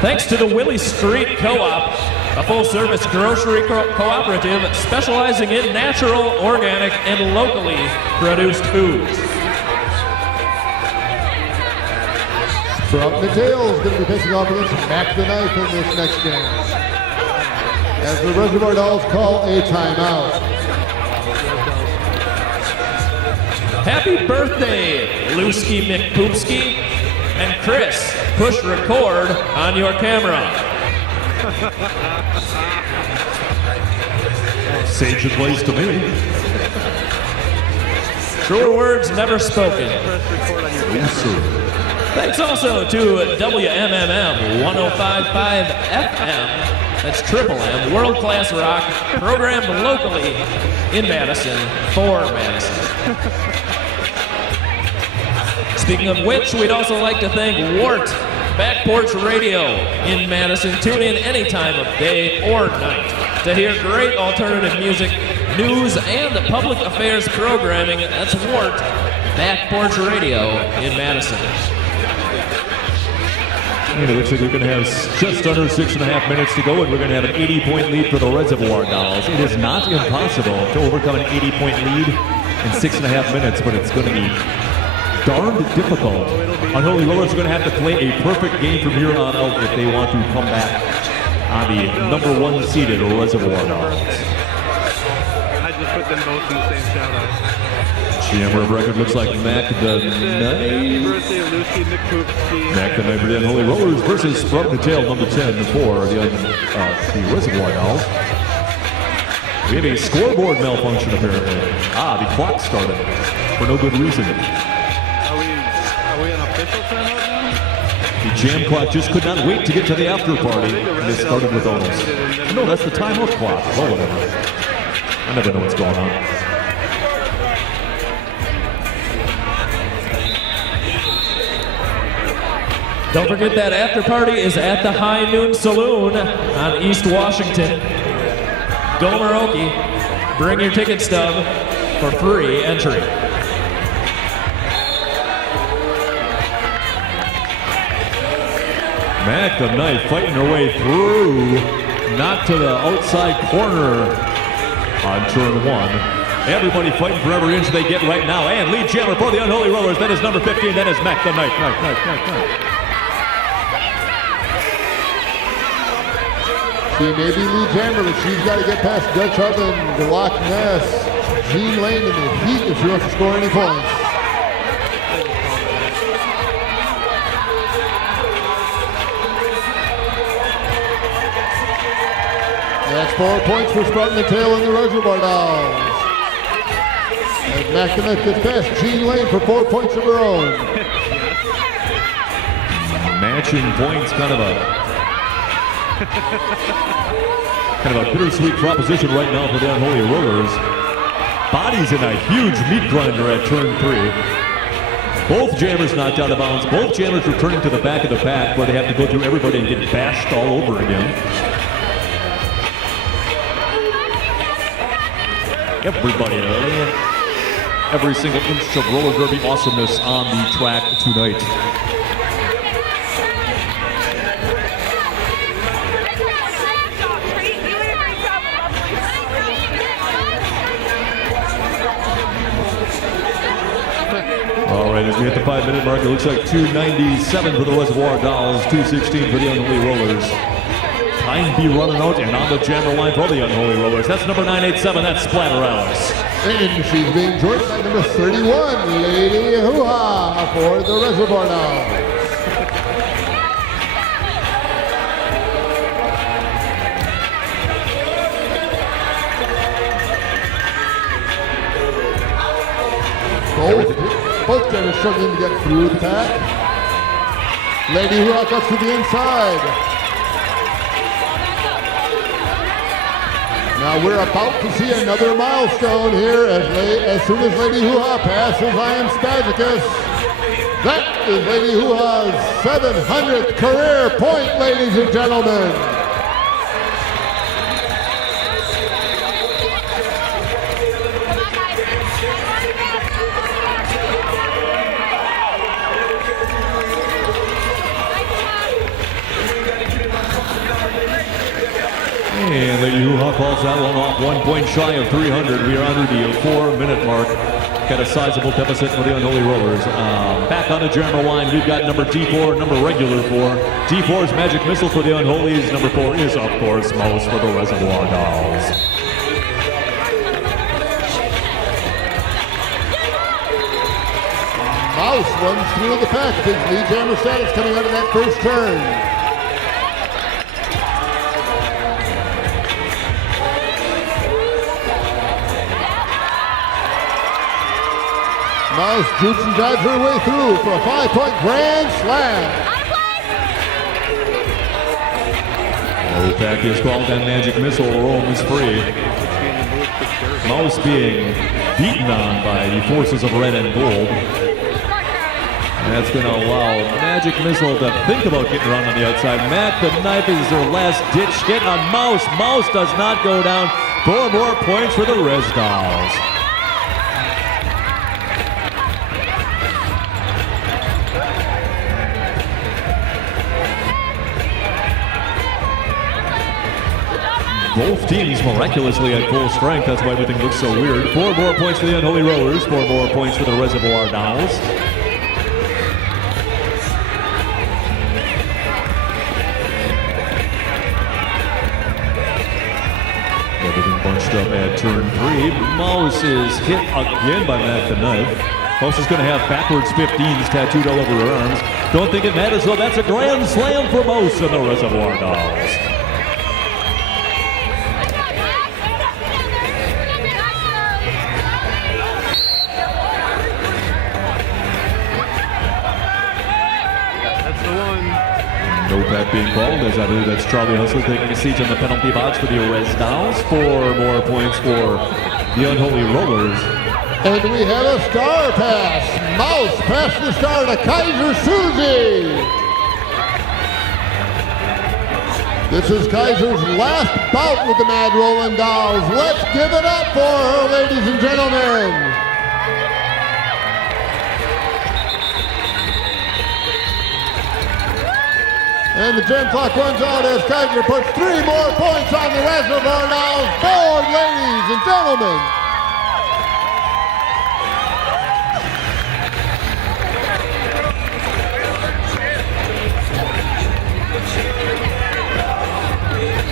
Thanks to the Willie Street Co-op, a full-service grocery cooperative specializing in natural, organic, and locally produced foods. From the tail is going to be facing off against Mac the Knife in this next game, as the Reservoir Dolls call a timeout. Happy birthday, Lewski McPoopski, and Chris, push record on your camera. Sage advice to me. Truer words never spoken. Yes, sir. Thanks also to WMMM 105.5 FM, that's Triple M, world-class rock, programmed locally in Madison for Madison. Speaking of which, we'd also like to thank Wart, Back Porch Radio in Madison. Tune in any time of day or night to hear great alternative music, news, and public affairs programming. That's Wart, Back Porch Radio in Madison. It looks like we're going to have just under 6.5 minutes to go, and we're going to have an 80-point lead for the Reservoir Dolls. It is not impossible to overcome an 80-point lead in 6.5 minutes, but it's going to be darned difficult. Unholy Rollers are going to have to play a perfect game from here on out if they want to come back on the number 1 seeded Reservoir Dolls. I just put them both in the same shout-out. Jammer of record looks like Mac the Happy Knife. birthday, Lucy McPoopski. Mac the Knife for the Unholy Rollers versus Sprout the Tail, number 10 for the Reservoir Dolls. We have a scoreboard malfunction apparently. The clock started for no good reason. Are we an official timeout now? The jam clock just could not wait to get to the after party, and it started with us. No, that's the timeout clock. Oh, whatever. I never know what's going on. Don't forget that after party is at the High Noon Saloon on East Washington. Gomeroki, bring your ticket stub for free entry. Mac the Knife fighting her way through, not to the outside corner on turn 1. Everybody fighting for every inch they get right now. And lead jammer for the Unholy Rollers, that is number 15, that is Mac the Knife. She may be lead jammer, but she's got to get past Dutch Oven, the Loch Ness, Jean Lane, and the Heat if she wants to score any points. That's 4 points for Sprout and the Tail and the Reservoir Dolls. As Mac the Knife gets past Jean Lane for 4 points of her own. Mac Matching points, kind of a bittersweet proposition right now for the Unholy Rollers. Body's in a huge meat grinder at turn 3. Both jammers knocked out of bounds. Both jammers returning to the back of the pack where they have to go through everybody and get bashed all over again. Everybody, every single inch of roller derby awesomeness on the track tonight. All right, as we hit the 5-minute mark, it looks like 2:97 for the Reservoir Dolls, 2:16 for the Unholy Rollers. Time be running out, and on the jammer line for the Unholy Rollers. That's number 987, that's Splatter Alice. And she's being joined by number 31, Lady Hoo-Ha for the Reservoir Dolls. Both jammers struggling to get through the pack. Lady Hoo-Ha cuts to the inside. Now we're about to see another milestone here as soon as Lady Hoo-Ha passes I Am Spagicus. That is Lady Hoo-Ha's 700th career point, ladies and gentlemen. And Lady Hoo-Ha calls that one off, 1 point shy of 300. We are under the 4-minute mark. Got a sizable deficit for the Unholy Rollers. Back on the jammer line, we've got number D4, number regular 4. D4 is Magic Missile for the Unholies. Number 4 is, of course, Mouse for the Reservoir Dolls. Mouse runs through the pack. His lead jammer status coming out of that first turn. Mouse jukes and drives her way through for a 5-point grand slam. No pack is called, and Magic Missile roams free. Mouse being beaten on by the forces of red and gold. And that's going to allow Magic Missile to think about getting around on the outside. Matt the Knife is their last ditch hit on Mouse. Mouse does not go down. 4 more points for the Res Dolls. Both teams miraculously at full strength. That's why everything looks so weird. 4 more points for the Unholy Rollers. 4 more points for the Reservoir Dolls. Everything bunched up at turn 3. Mouse is hit again by Matt the Knife. Mouse is going to have backwards 15s tattooed all over her arms. Don't think it matters, though. That's a grand slam for Mouse and the Reservoir Dolls. No pack being called, as I believe that's Charlie Hustler taking a seat in the penalty box for the Res Dolls. 4 more points for the Unholy Rollers. And we have a star pass. Mouse passes the star to Kaiser Susie. This is Kaiser's last bout with the Mad Rollin' Dolls. Let's give it up for her, ladies and gentlemen. And the gem clock runs out as Kaiser puts 3 more points on the Reservoir Dolls board, ladies and gentlemen.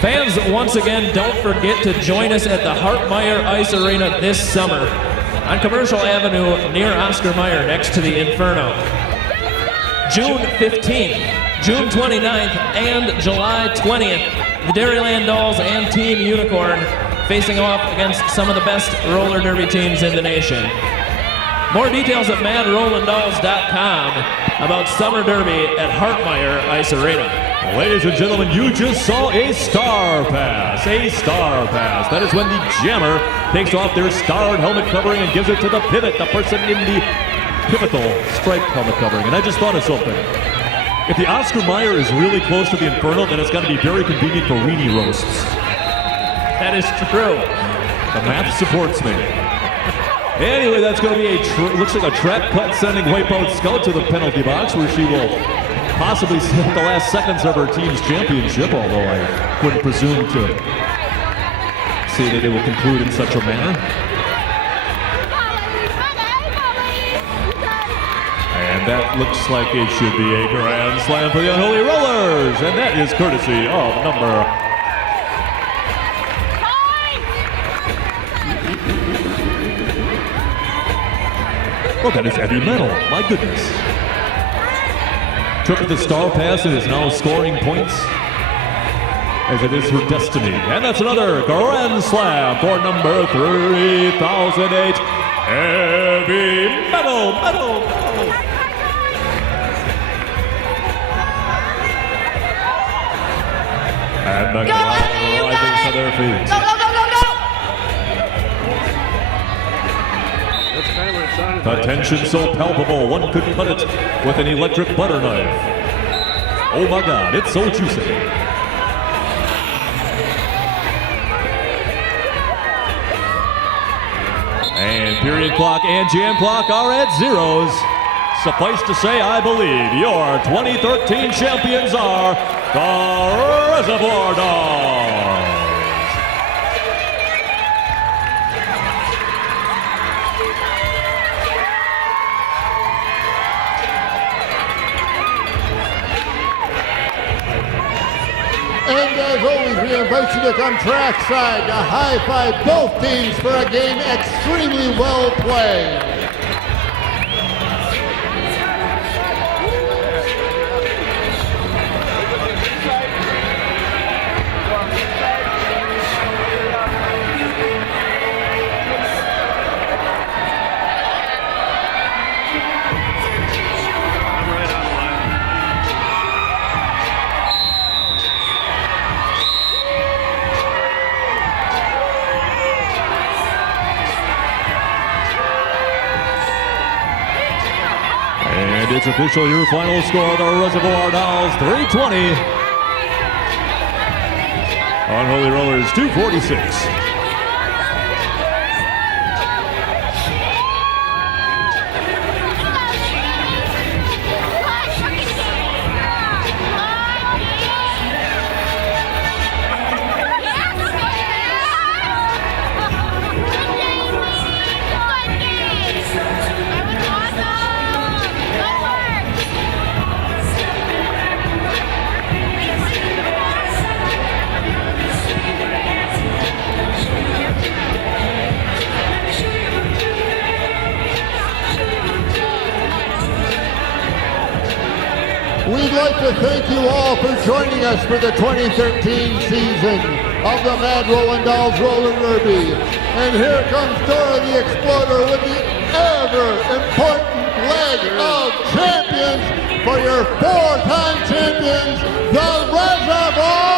Fans, once again, don't forget to join us at the Hartmeyer Ice Arena this summer on Commercial Avenue near Oscar Mayer next to the Inferno. June 15th. June 29th and July 20th, the Dairyland Dolls and Team Unicorn facing off against some of the best roller derby teams in the nation. More details at madrollindolls.com about Summer Derby at Hartmeyer Ice Arena. Ladies and gentlemen, you just saw a star pass. A star pass. That is when the jammer takes off their starred helmet covering and gives it to the pivot, the person in the pivotal striped helmet covering. And I just thought of something. If the Oscar Mayer is really close to the Inferno, then it's got to be very convenient for weenie roasts. That is true. The math supports me. Anyway, that's going to be looks like a trap cut sending Wipeout Scout to the penalty box where she will possibly spend the last seconds of her team's championship, although I wouldn't presume to say that it will conclude in such a manner. And that looks like it should be a grand slam for the Unholy Rollers, and that is courtesy of number... Well, that is heavy metal. My goodness. Took the star pass and is now scoring points as it is her destiny. And that's another grand slam for number 3008. Heavy metal, metal, metal. And the crowd rising to their feet. The tension so palpable, one could cut it with an electric butter knife. Oh my God, it's so juicy. And period clock and jam clock are at zeros. Suffice to say, I believe your 2013 champions are the Reservoir Dogs. And as always, we invite you to come trackside to high-five both teams for a game extremely well played. And it's official, your final score, the Reservoir Dolls 320. Unholy Rollers 246. We'd like to thank you all for joining us for the 2013 season of the Mad Rollin' Dolls Roller Derby. And here comes Dora the Exploder with the ever-important leg of champions for your four-time champions, the Reservoir